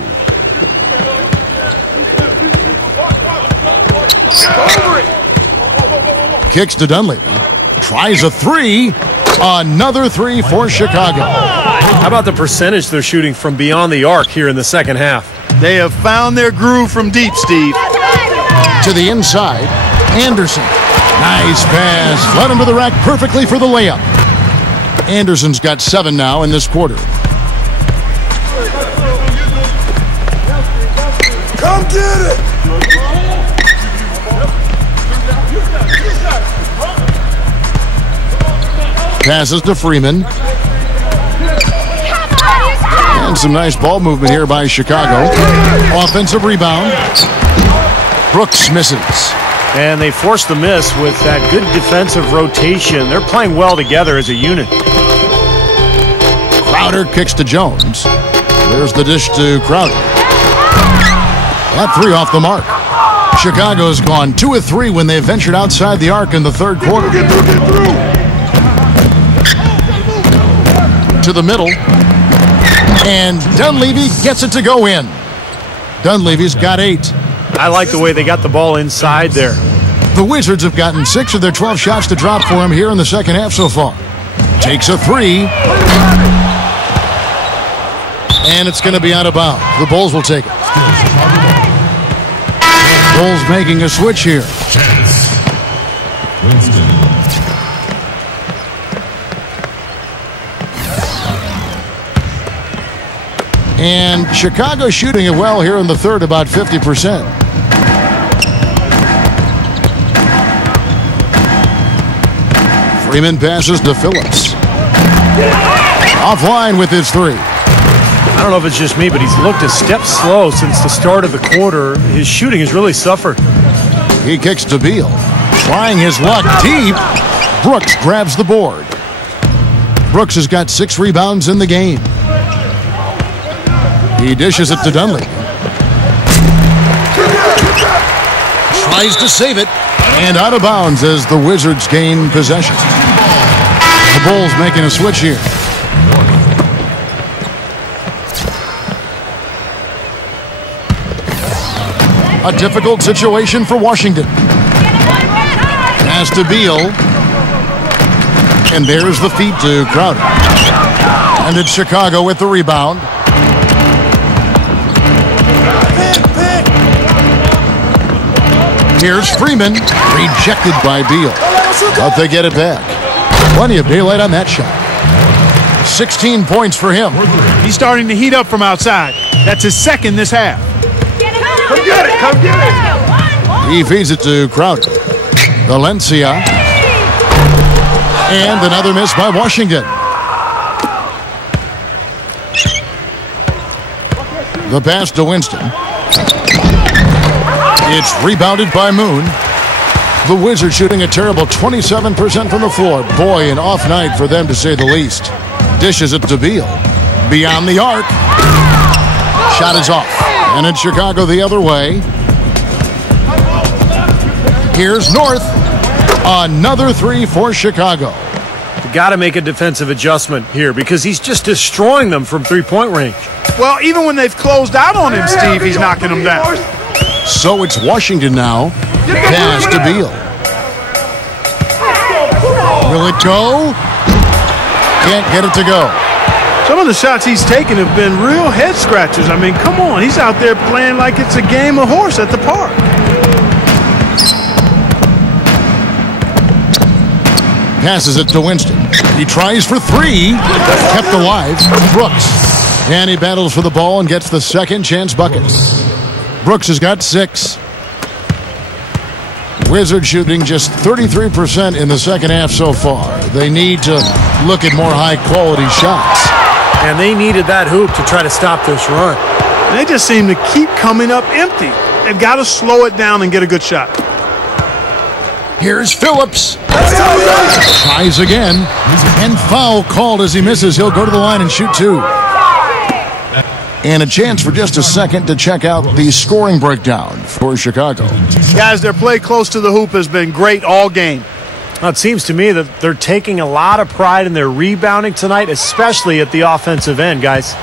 Kicks to Dunleavy. Tries a 3. Another 3 for Chicago. How about the percentage they're shooting from beyond the arc here in the second half? They have found their groove from deep, Steve. To the inside. Anderson. Nice pass. Led him to the rack perfectly for the layup. Anderson's got 7 now in this quarter. Come get it! Passes to Freeman. And some nice ball movement here by Chicago. Offensive rebound. Brooks misses. And they forced the miss with that good defensive rotation. They're playing well together as a unit. Crowder kicks to Jones. There's the dish to Crowder. That 3 off the mark. Chicago's gone 2 of 3 when they ventured outside the arc in the third quarter. Get through. To the middle. And Dunleavy gets it to go in. Dunleavy's got 8. I like the way they got the ball inside there. The Wizards have gotten 6 of their 12 shots to drop for him here in the second half so far. Takes a 3. And it's going to be out of bounds. The Bulls will take it. Bulls making a switch here. And Chicago shooting it well here in the third, about 50%. Freeman passes to Phillips. Offline with his 3. I don't know if it's just me, but he's looked a step slow since the start of the quarter. His shooting has really suffered. He kicks to Beal. Trying his luck deep. Brooks grabs the board. Brooks has got 6 rebounds in the game. He dishes it to Dunleavy. Tries to save it. And out of bounds as the Wizards gain possession. The Bulls making a switch here. A difficult situation for Washington. Pass to Beal. And there's the feed to Crowder. And it's Chicago with the rebound. Here's Freeman, rejected by Beal. But they get it back. Plenty of daylight on that shot. 16 points for him. He's starting to heat up from outside. That's his second this half. Come get it. Come get it. He feeds it to Crowder. Valencia. And another miss by Washington. The pass to Winston. It's rebounded by Moon. The Wizards shooting a terrible 27% from the floor. Boy, an off night for them to say the least. Dishes it to Beal. Beyond the arc. Shot is off. And it's Chicago the other way. Here's North. Another three for Chicago. You got to make a defensive adjustment here because he's just destroying them from three-point range. Well, even when they've closed out on him, Steve, he's knocking them down. So it's Washington now. Pass to Beal. Will it go? Can't get it to go. Some of the shots he's taken have been real head scratchers. I mean, come on. He's out there playing like it's a game of horse at the park. Passes it to Winston. He tries for three. Kept alive. Brooks. And he battles for the ball and gets the second chance bucket. Brooks has got 6. Wizards shooting just 33% in the second half so far. They need to look at more high-quality shots. And they needed that hoop to try to stop this run. They just seem to keep coming up empty. They've got to slow it down and get a good shot. Here's Phillips. Tries again. And foul called as he misses. He'll go to the line and shoot 2. And a chance for just a second to check out the scoring breakdown for Chicago. Guys, their play close to the hoop has been great all game. Well, it seems to me that they're taking a lot of pride in their rebounding tonight, especially at the offensive end, guys.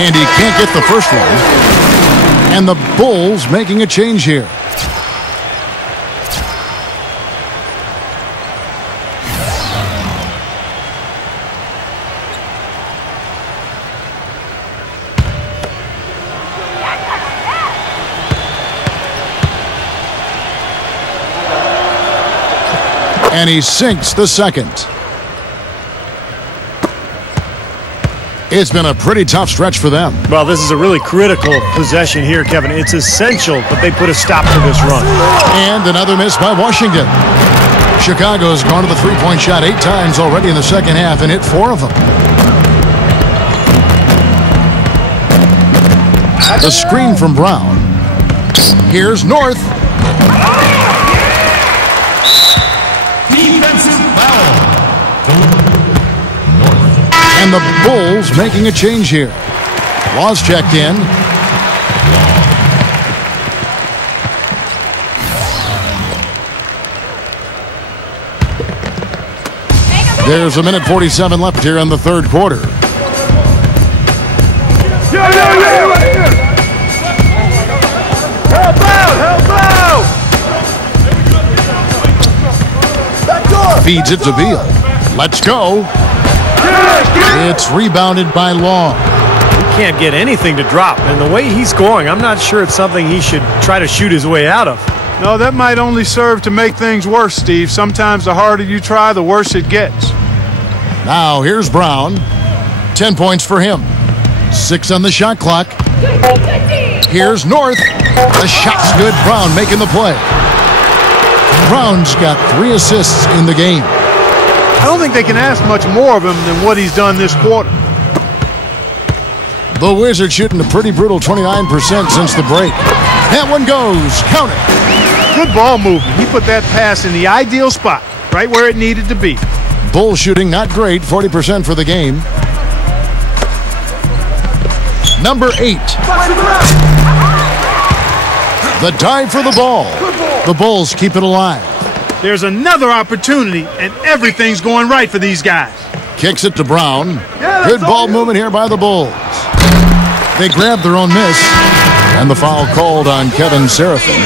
And he can't get the first one. And the Bulls making a change here. And he sinks the second. It's been a pretty tough stretch for them. Well, this is a really critical possession here, Kevin. It's essential that they put a stop to this run. And another miss by Washington. Chicago's gone to the three-point shot 8 times already in the second half and hit 4 of them. The screen from Brown. Here's North. Defensive foul. And the Bulls making a change here. Laws checked in. There's 1:47 left here in the third quarter. Help out! Help out! Feeds it to Beal. Let's go. It's rebounded by Long. He can't get anything to drop. And the way he's scoring, I'm not sure it's something he should try to shoot his way out of. No, that might only serve to make things worse, Steve. Sometimes the harder you try, the worse it gets. Now here's Brown. 10 points for him. 6 on the shot clock. Here's North. The shot's good. Brown making the play. Brown's got 3 assists in the game. I don't think they can ask much more of him than what he's done this quarter. The Wizards shooting a pretty brutal 29% since the break. That one goes. Count it. Good ball movement. He put that pass in the ideal spot, right where it needed to be. Bull shooting not great, 40% for the game. Number 8. The dive for the ball. The Bulls keep it alive. There's another opportunity, and everything's going right for these guys. Kicks it to Brown. Good ball movement here by the Bulls. They grab their own miss, and the foul called on Kevin Seraphin.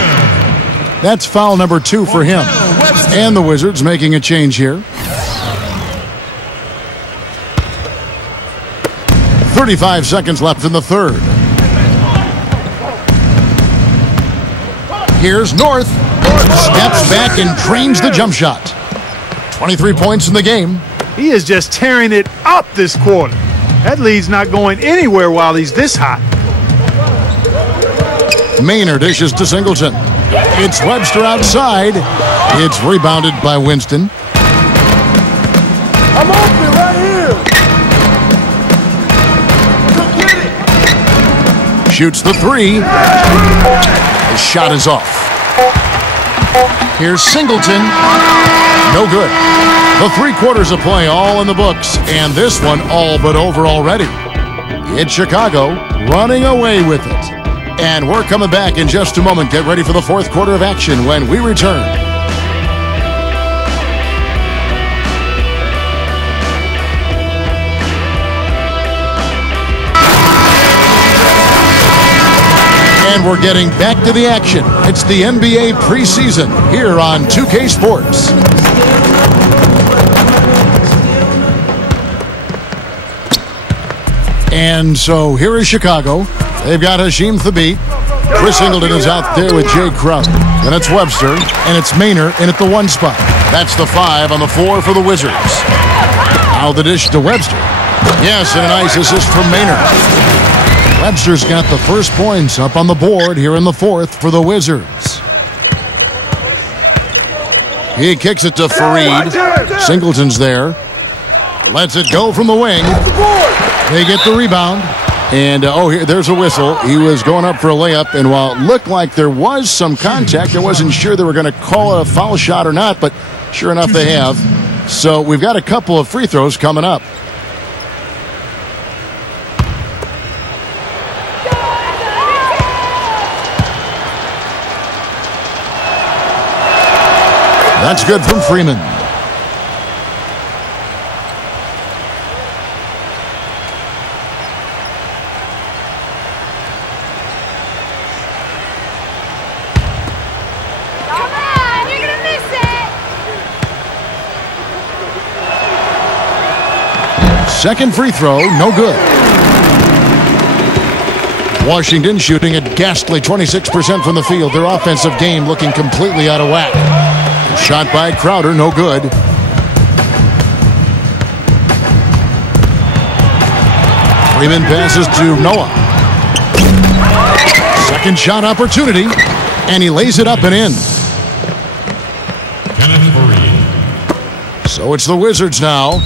That's foul number 2 for him. And the Wizards making a change here. 35 seconds left in the third. Here's North. Steps back and drains the jump shot. 23 points in the game. He is just tearing it up this quarter. That lead's not going anywhere while he's this hot. Maynard dishes to Singleton. It's Webster outside. It's rebounded by Winston. I'm open right here. Come get it. Shoots the three. The shot is off. Here's Singleton. No good. The 3 quarters of play all in the books, and this one all but over already. It's Chicago running away with it. And we're coming back in just a moment. Get ready for the 4th quarter of action when we return. And we're getting back to the action. It's the NBA preseason here on 2K Sports. And so here is Chicago. They've got Hasheem Thabit. Chris Singleton is out there with Jay Crowder. Then it's Webster, and it's Maynard in at the 1 spot. That's the 5 on the floor for the Wizards. Now the dish to Webster. Yes, and a nice assist from Maynard. Webster's got the first points up on the board here in the 4th for the Wizards. He kicks it to Fareed. Singleton's there. Lets it go from the wing. They get the rebound. And, here, there's a whistle. He was going up for a layup, and while it looked like there was some contact, I wasn't sure they were going to call it a foul shot or not, but sure enough they have. So we've got a couple of free throws coming up. That's good from Freeman. Second free throw, no good. Washington shooting at ghastly 26% from the field. Their offensive game looking completely out of whack. Shot by Crowder, no good. Freeman passes to Noah. Second shot opportunity, and he lays it up and in. So it's the Wizards now.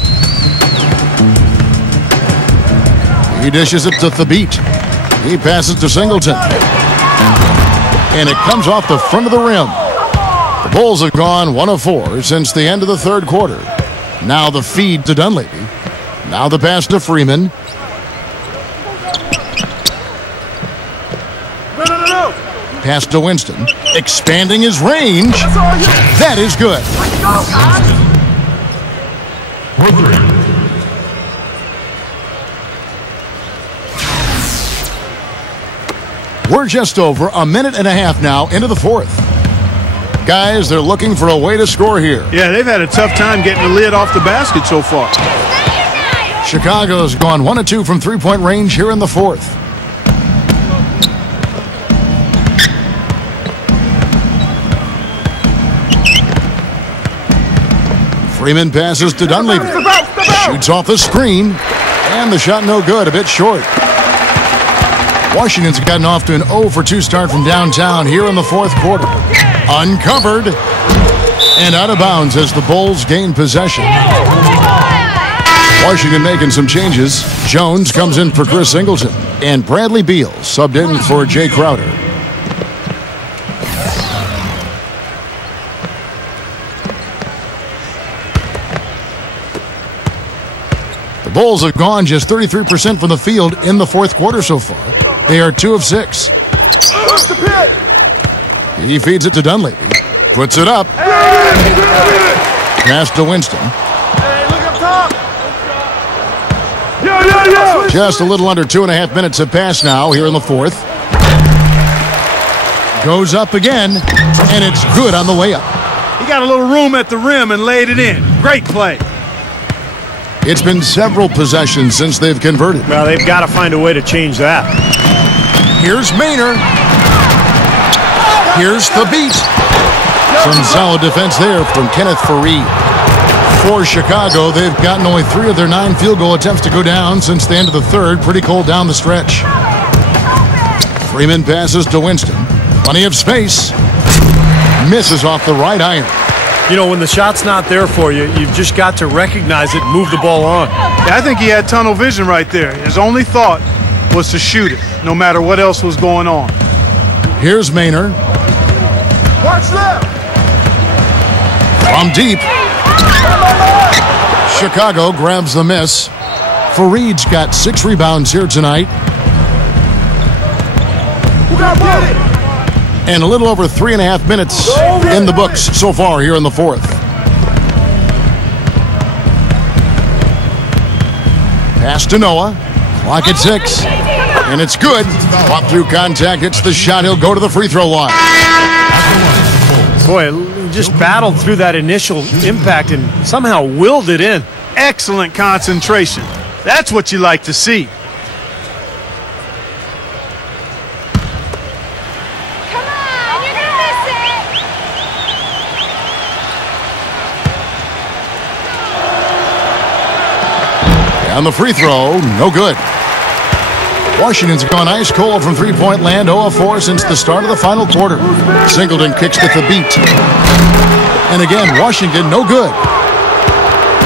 He dishes it to Thabit. He passes to Singleton. And it comes off the front of the rim. The Bulls have gone 1 of 4 since the end of the 3rd quarter. Now the feed to Dunleavy. Now the pass to Freeman. Pass to Winston. Expanding his range. That is good. We're just over a minute and a half now into the 4th. Guys, they're looking for a way to score here. Yeah, they've had a tough time getting the lid off the basket so far. Chicago's gone 1 of 2 from 3-point range here in the 4th. Freeman passes to Dunleavy. Shoots off the screen. And the shot no good, a bit short. Washington's gotten off to an 0 for 2 start from downtown here in the 4th quarter. Uncovered and out of bounds as the Bulls gain possession. Washington making some changes. Jones comes in for Chris Singleton, and Bradley Beal subbed in for Jay Crowder. The Bulls have gone just 33% from the field in the 4th quarter so far. They are 2 of 6. He feeds it to Dunleavy. Puts it up. Pass to Winston. Just a little under 2.5 minutes have passed now here in the 4th. Goes up again, and it's good on the way up. He got a little room at the rim and laid it in. Great play. It's been several possessions since they've converted. Well, they've got to find a way to change that. Here's Maynard. Here's the beat. Some solid defense there from Kenneth Fareed. For Chicago, they've gotten only 3 of their 9 field goal attempts to go down since the end of the third. Pretty cold down the stretch. Freeman passes to Winston. Plenty of space. Misses off the right iron. You know, when the shot's not there for you, you've just got to recognize it and move the ball on. Yeah, I think he had tunnel vision right there. His only thought was to shoot it, no matter what else was going on. Here's Maynard. Watch left. From deep. Chicago grabs the miss. Fareed's got 6 rebounds here tonight. Get it. And a little over 3.5 minutes in the books so far here in the fourth. Pass to Noah. Clock at 6. And it's good. Fought through contact. It's the shot. He'll go to the free throw line. Boy, he just battled through that initial impact and somehow willed it in. Excellent concentration. That's what you like to see. Come on, you're gonna miss it. And the free throw, no good. Washington's gone ice cold from three-point land, 0 of 4 since the start of the final quarter. Singleton kicks with the beat. And again, Washington, no good.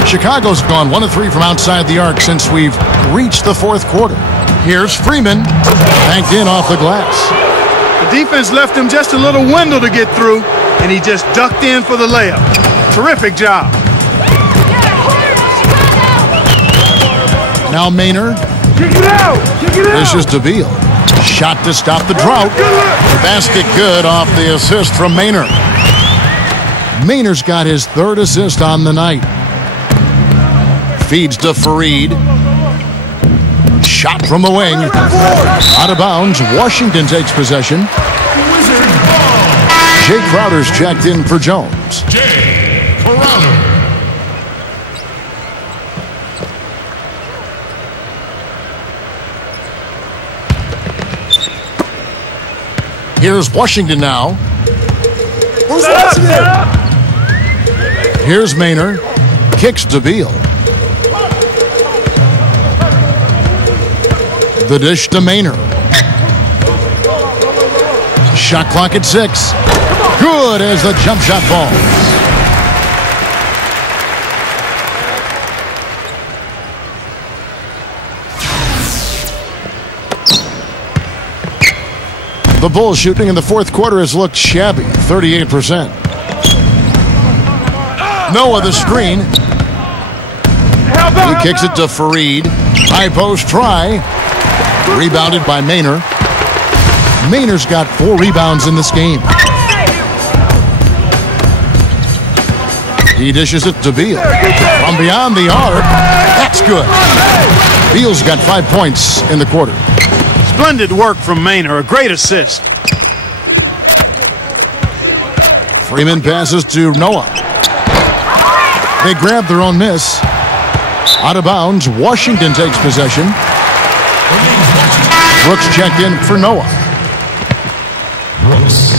Chicago's gone 1 of 3 from outside the arc since we've reached the fourth quarter. Here's Freeman, banked in off the glass. The defense left him just a little window to get through, and he just ducked in for the layup. Terrific job. Now Maynard. Kick it out. Kick it out. This is DeVille. Shot to stop the drought. The basket good off the assist from Maynard. Maynard's got his 3rd assist on the night. Feeds to Fareed. Shot from the wing. Out of bounds. Washington takes possession. Jay Crowder's checked in for Jones. Jay Crowder. Here's Washington now. Who's watching it? Here's Maynard. Kicks DeVille. The dish to Maynard. Shot clock at 6. Good as the jump shot falls. The Bulls shooting in the fourth quarter has looked shabby, 38%. Noah the screen. He kicks it to Fareed. High post try. Rebounded by Maynard. Maynard's got 4 rebounds in this game. He dishes it to Beal. From beyond the arc. That's good. Beal's got 5 points in the quarter. Splendid work from Maynard. A great assist. Freeman passes to Noah. They grab their own miss. Out of bounds. Washington takes possession. Brooks checked in for Noah. Brooks.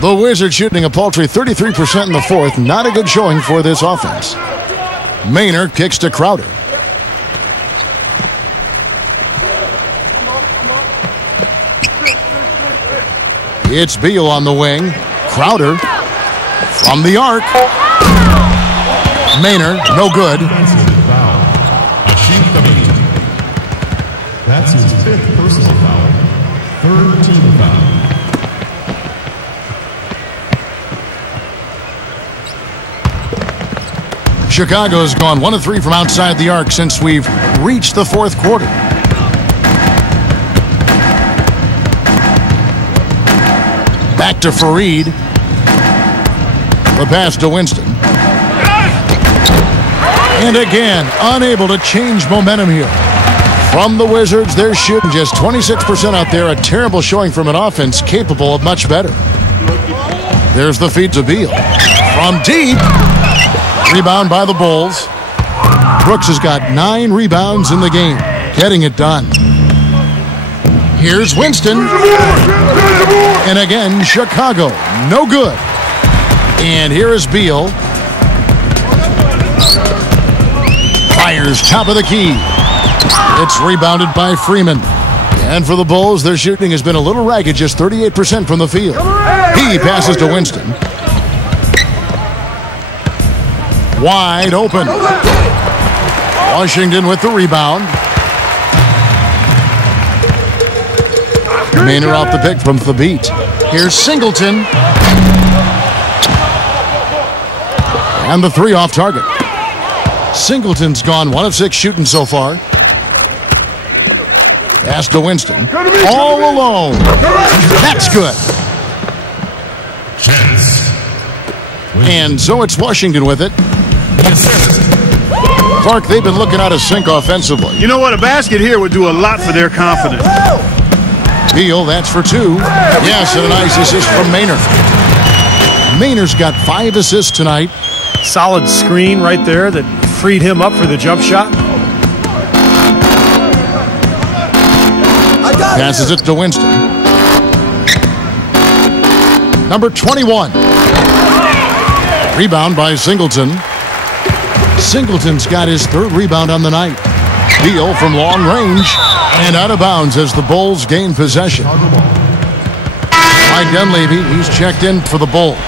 The Wizards shooting a paltry 33% in the fourth. Not a good showing for this offense. Maynard kicks to Crowder. It's Beal on the wing. Crowder from the arc. Maynard, no good. That's his 5th personal foul. 3rd team foul. Chicago's gone 1 of 3 from outside the arc since we've reached the fourth quarter. Back to Fareed. The pass to Winston. And again, unable to change momentum here. From the Wizards, they're shooting just 26% out there. A terrible showing from an offense capable of much better. There's the feed to Beal. From deep. Rebound by the Bulls. Brooks has got 9 rebounds in the game, getting it done. Here's Winston. And again, Chicago. No good. And here is Beal. Fires top of the key. It's rebounded by Freeman. And for the Bulls, their shooting has been a little ragged, just 38% from the field. He passes to Winston. Wide open. Washington with the rebound. Maynard off the pick from Thabit. Here's Singleton. And the 3 off target. Singleton's gone 1 of 6 shooting so far. Pass to Winston. All alone. That's good. And so it's Washington with it. Clark, they've been looking out of sync offensively. You know what? A basket here would do a lot for their confidence. Beal, that's for 2. Yes, and a nice assist from Maynard. Maynard's got 5 assists tonight. Solid screen right there that freed him up for the jump shot. Passes it to Winston. Number 21. Rebound by Singleton. Singleton's got his 3rd rebound on the night. Beal from long range and out of bounds as the Bulls gain possession. Mike Dunleavy, he's checked in for the Bulls.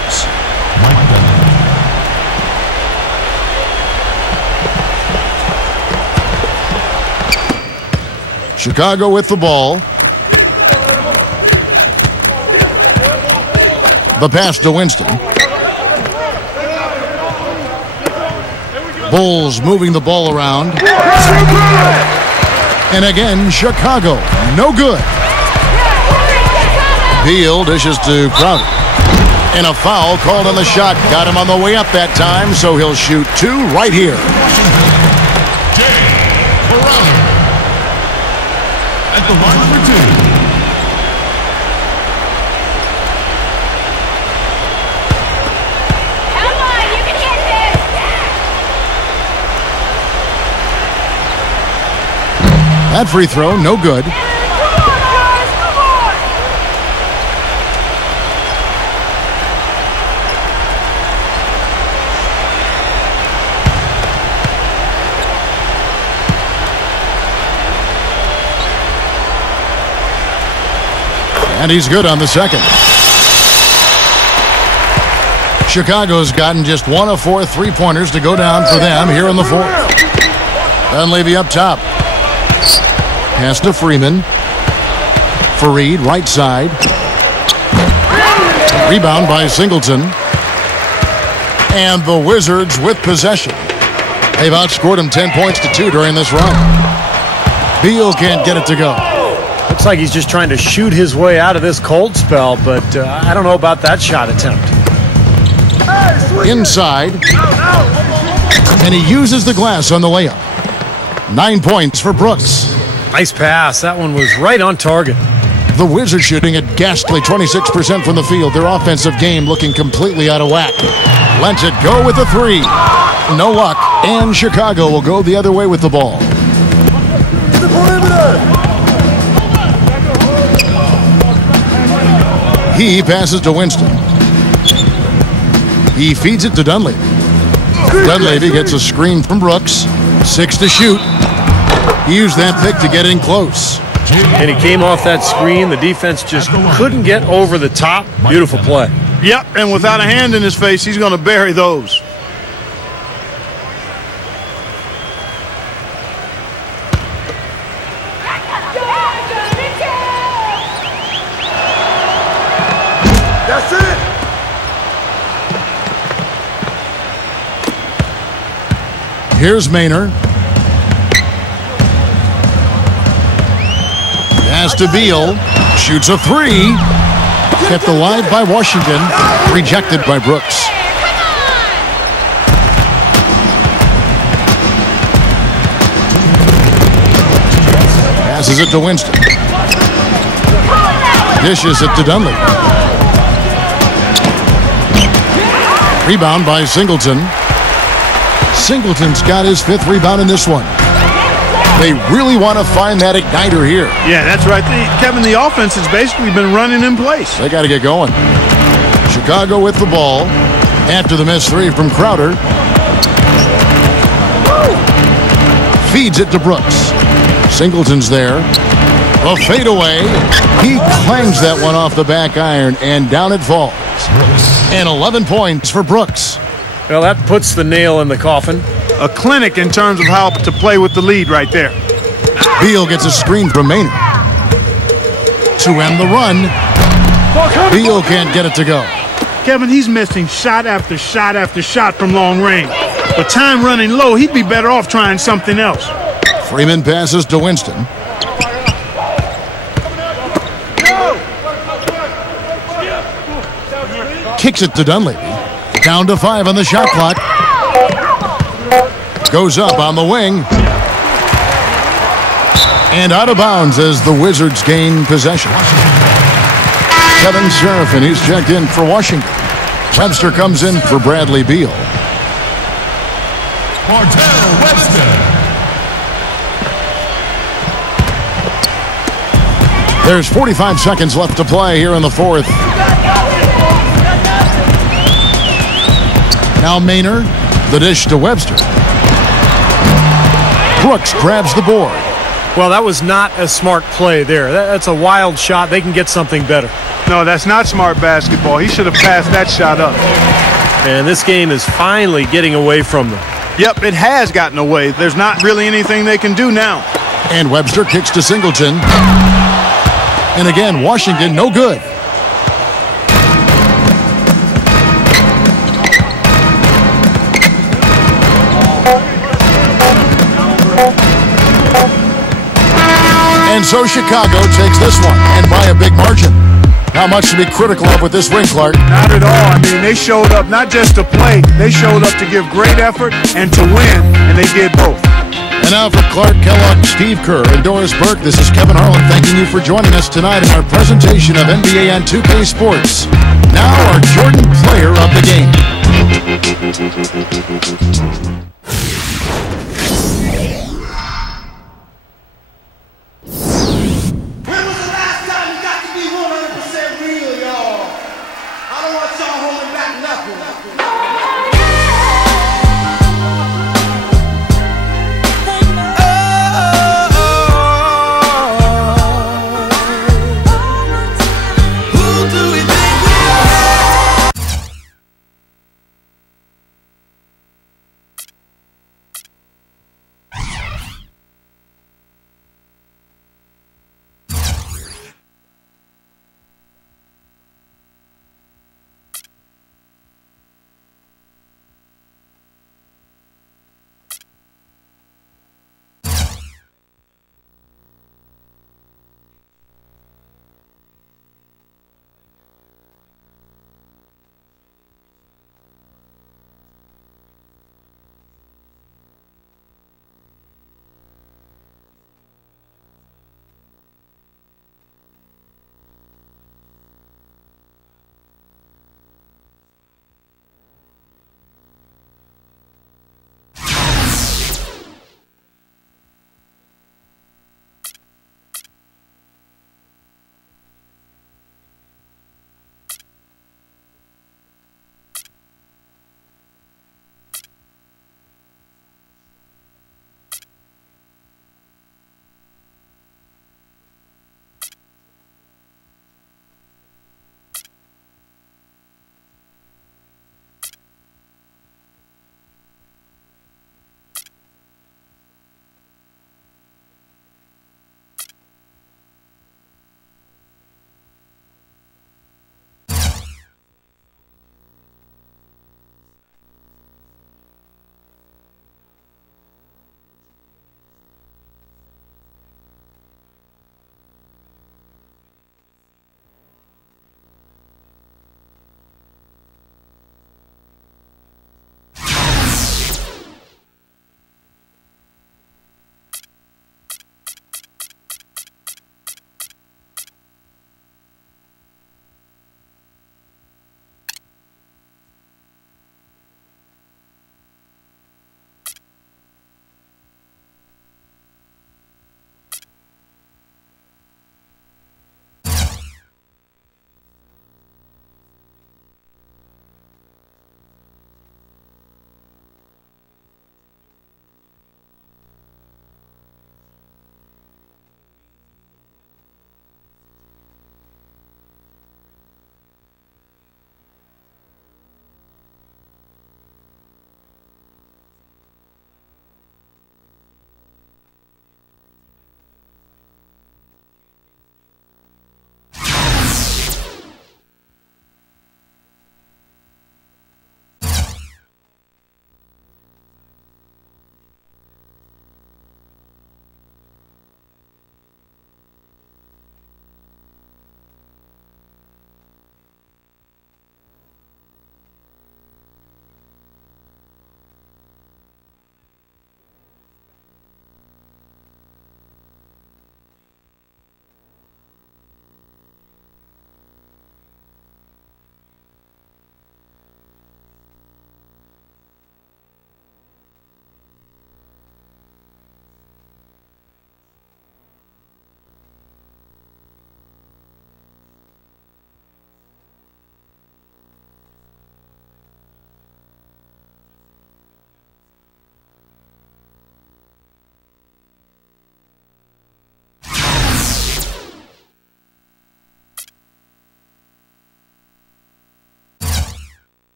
Chicago with the ball. The pass to Winston. Bulls moving the ball around. And again, Chicago. No good. Beal dishes to Crowder. And a foul called on the shot. Got him on the way up that time, so he'll shoot 2 right here. At the line for 2. Come on, you can hit this. That free throw, no good. Come on, guys, come on. And he's good on the second. Chicago's gotten just 1 of 4 3-pointers to go down for them here in the 4th. Dunleavy up top. Pass to Freeman. Fareed, right side. Rebound by Singleton. And the Wizards with possession. They've outscored them 10 points to 2 during this run. Beal can't get it to go. Looks like he's just trying to shoot his way out of this cold spell, but I don't know about that shot attempt. Inside. And he uses the glass on the layup. 9 points for Brooks. Nice pass. That one was right on target. The Wizards shooting at ghastly 26% from the field. Their offensive game looking completely out of whack. Lets it go with the 3. No luck. And Chicago will go the other way with the ball. He passes to Winston. He feeds it to Dunleavy. Dunleavy gets a screen from Brooks. 6 to shoot. He used that pick to get in close. And he came off that screen. The defense just couldn't get over the top. Beautiful play. Yep, and without a hand in his face, he's going to bury those. That's it. Here's Maynard. Pass to Beal. Shoots a 3. Kept alive by Washington. Rejected by Brooks. Passes it to Winston. Dishes it to Dunleavy. Rebound by Singleton. Singleton's got his 5th rebound in this one. They really want to find that igniter here. Yeah, that's right. Kevin, the offense has basically been running in place. They got to get going. Chicago with the ball after the missed 3 from Crowder. Feeds it to Brooks. Singleton's there. A fadeaway. He clangs that one off the back iron, and down it falls. And 11 points for Brooks. Well, that puts the nail in the coffin. A clinic in terms of how to play with the lead right there. Beal gets a screen from Maynard. To end the run. Beal can't get it to go. Kevin, he's missing shot after shot after shot from long range. With time running low, he'd be better off trying something else. Freeman passes to Winston. Kicks it to Dunleavy. Down to 5 on the shot clock. Goes up on the wing. And out of bounds as the Wizards gain possession. Kevin Serafin, he's checked in for Washington. Webster comes in for Bradley Beal. Webster. There's 45 seconds left to play here in the 4th. Now Maynard, the dish to Webster. Brooks grabs the board. Well, that was not a smart play there. That's a wild shot. They can get something better. No, that's not smart basketball. He should have passed that shot up. And this game is finally getting away from them. Yep, it has gotten away. There's not really anything they can do now. And Webster kicks to Singleton. And again, Washington, no good. And so Chicago takes this one, and by a big margin. Not much to be critical of with this win, Clark. Not at all. I mean, they showed up not just to play. They showed up to give great effort and to win, and they did both. And now for Clark Kellogg, Steve Kerr, and Doris Burke, this is Kevin Harlan thanking you for joining us tonight in our presentation of NBA and 2K Sports. Now our Jordan Player of the Game.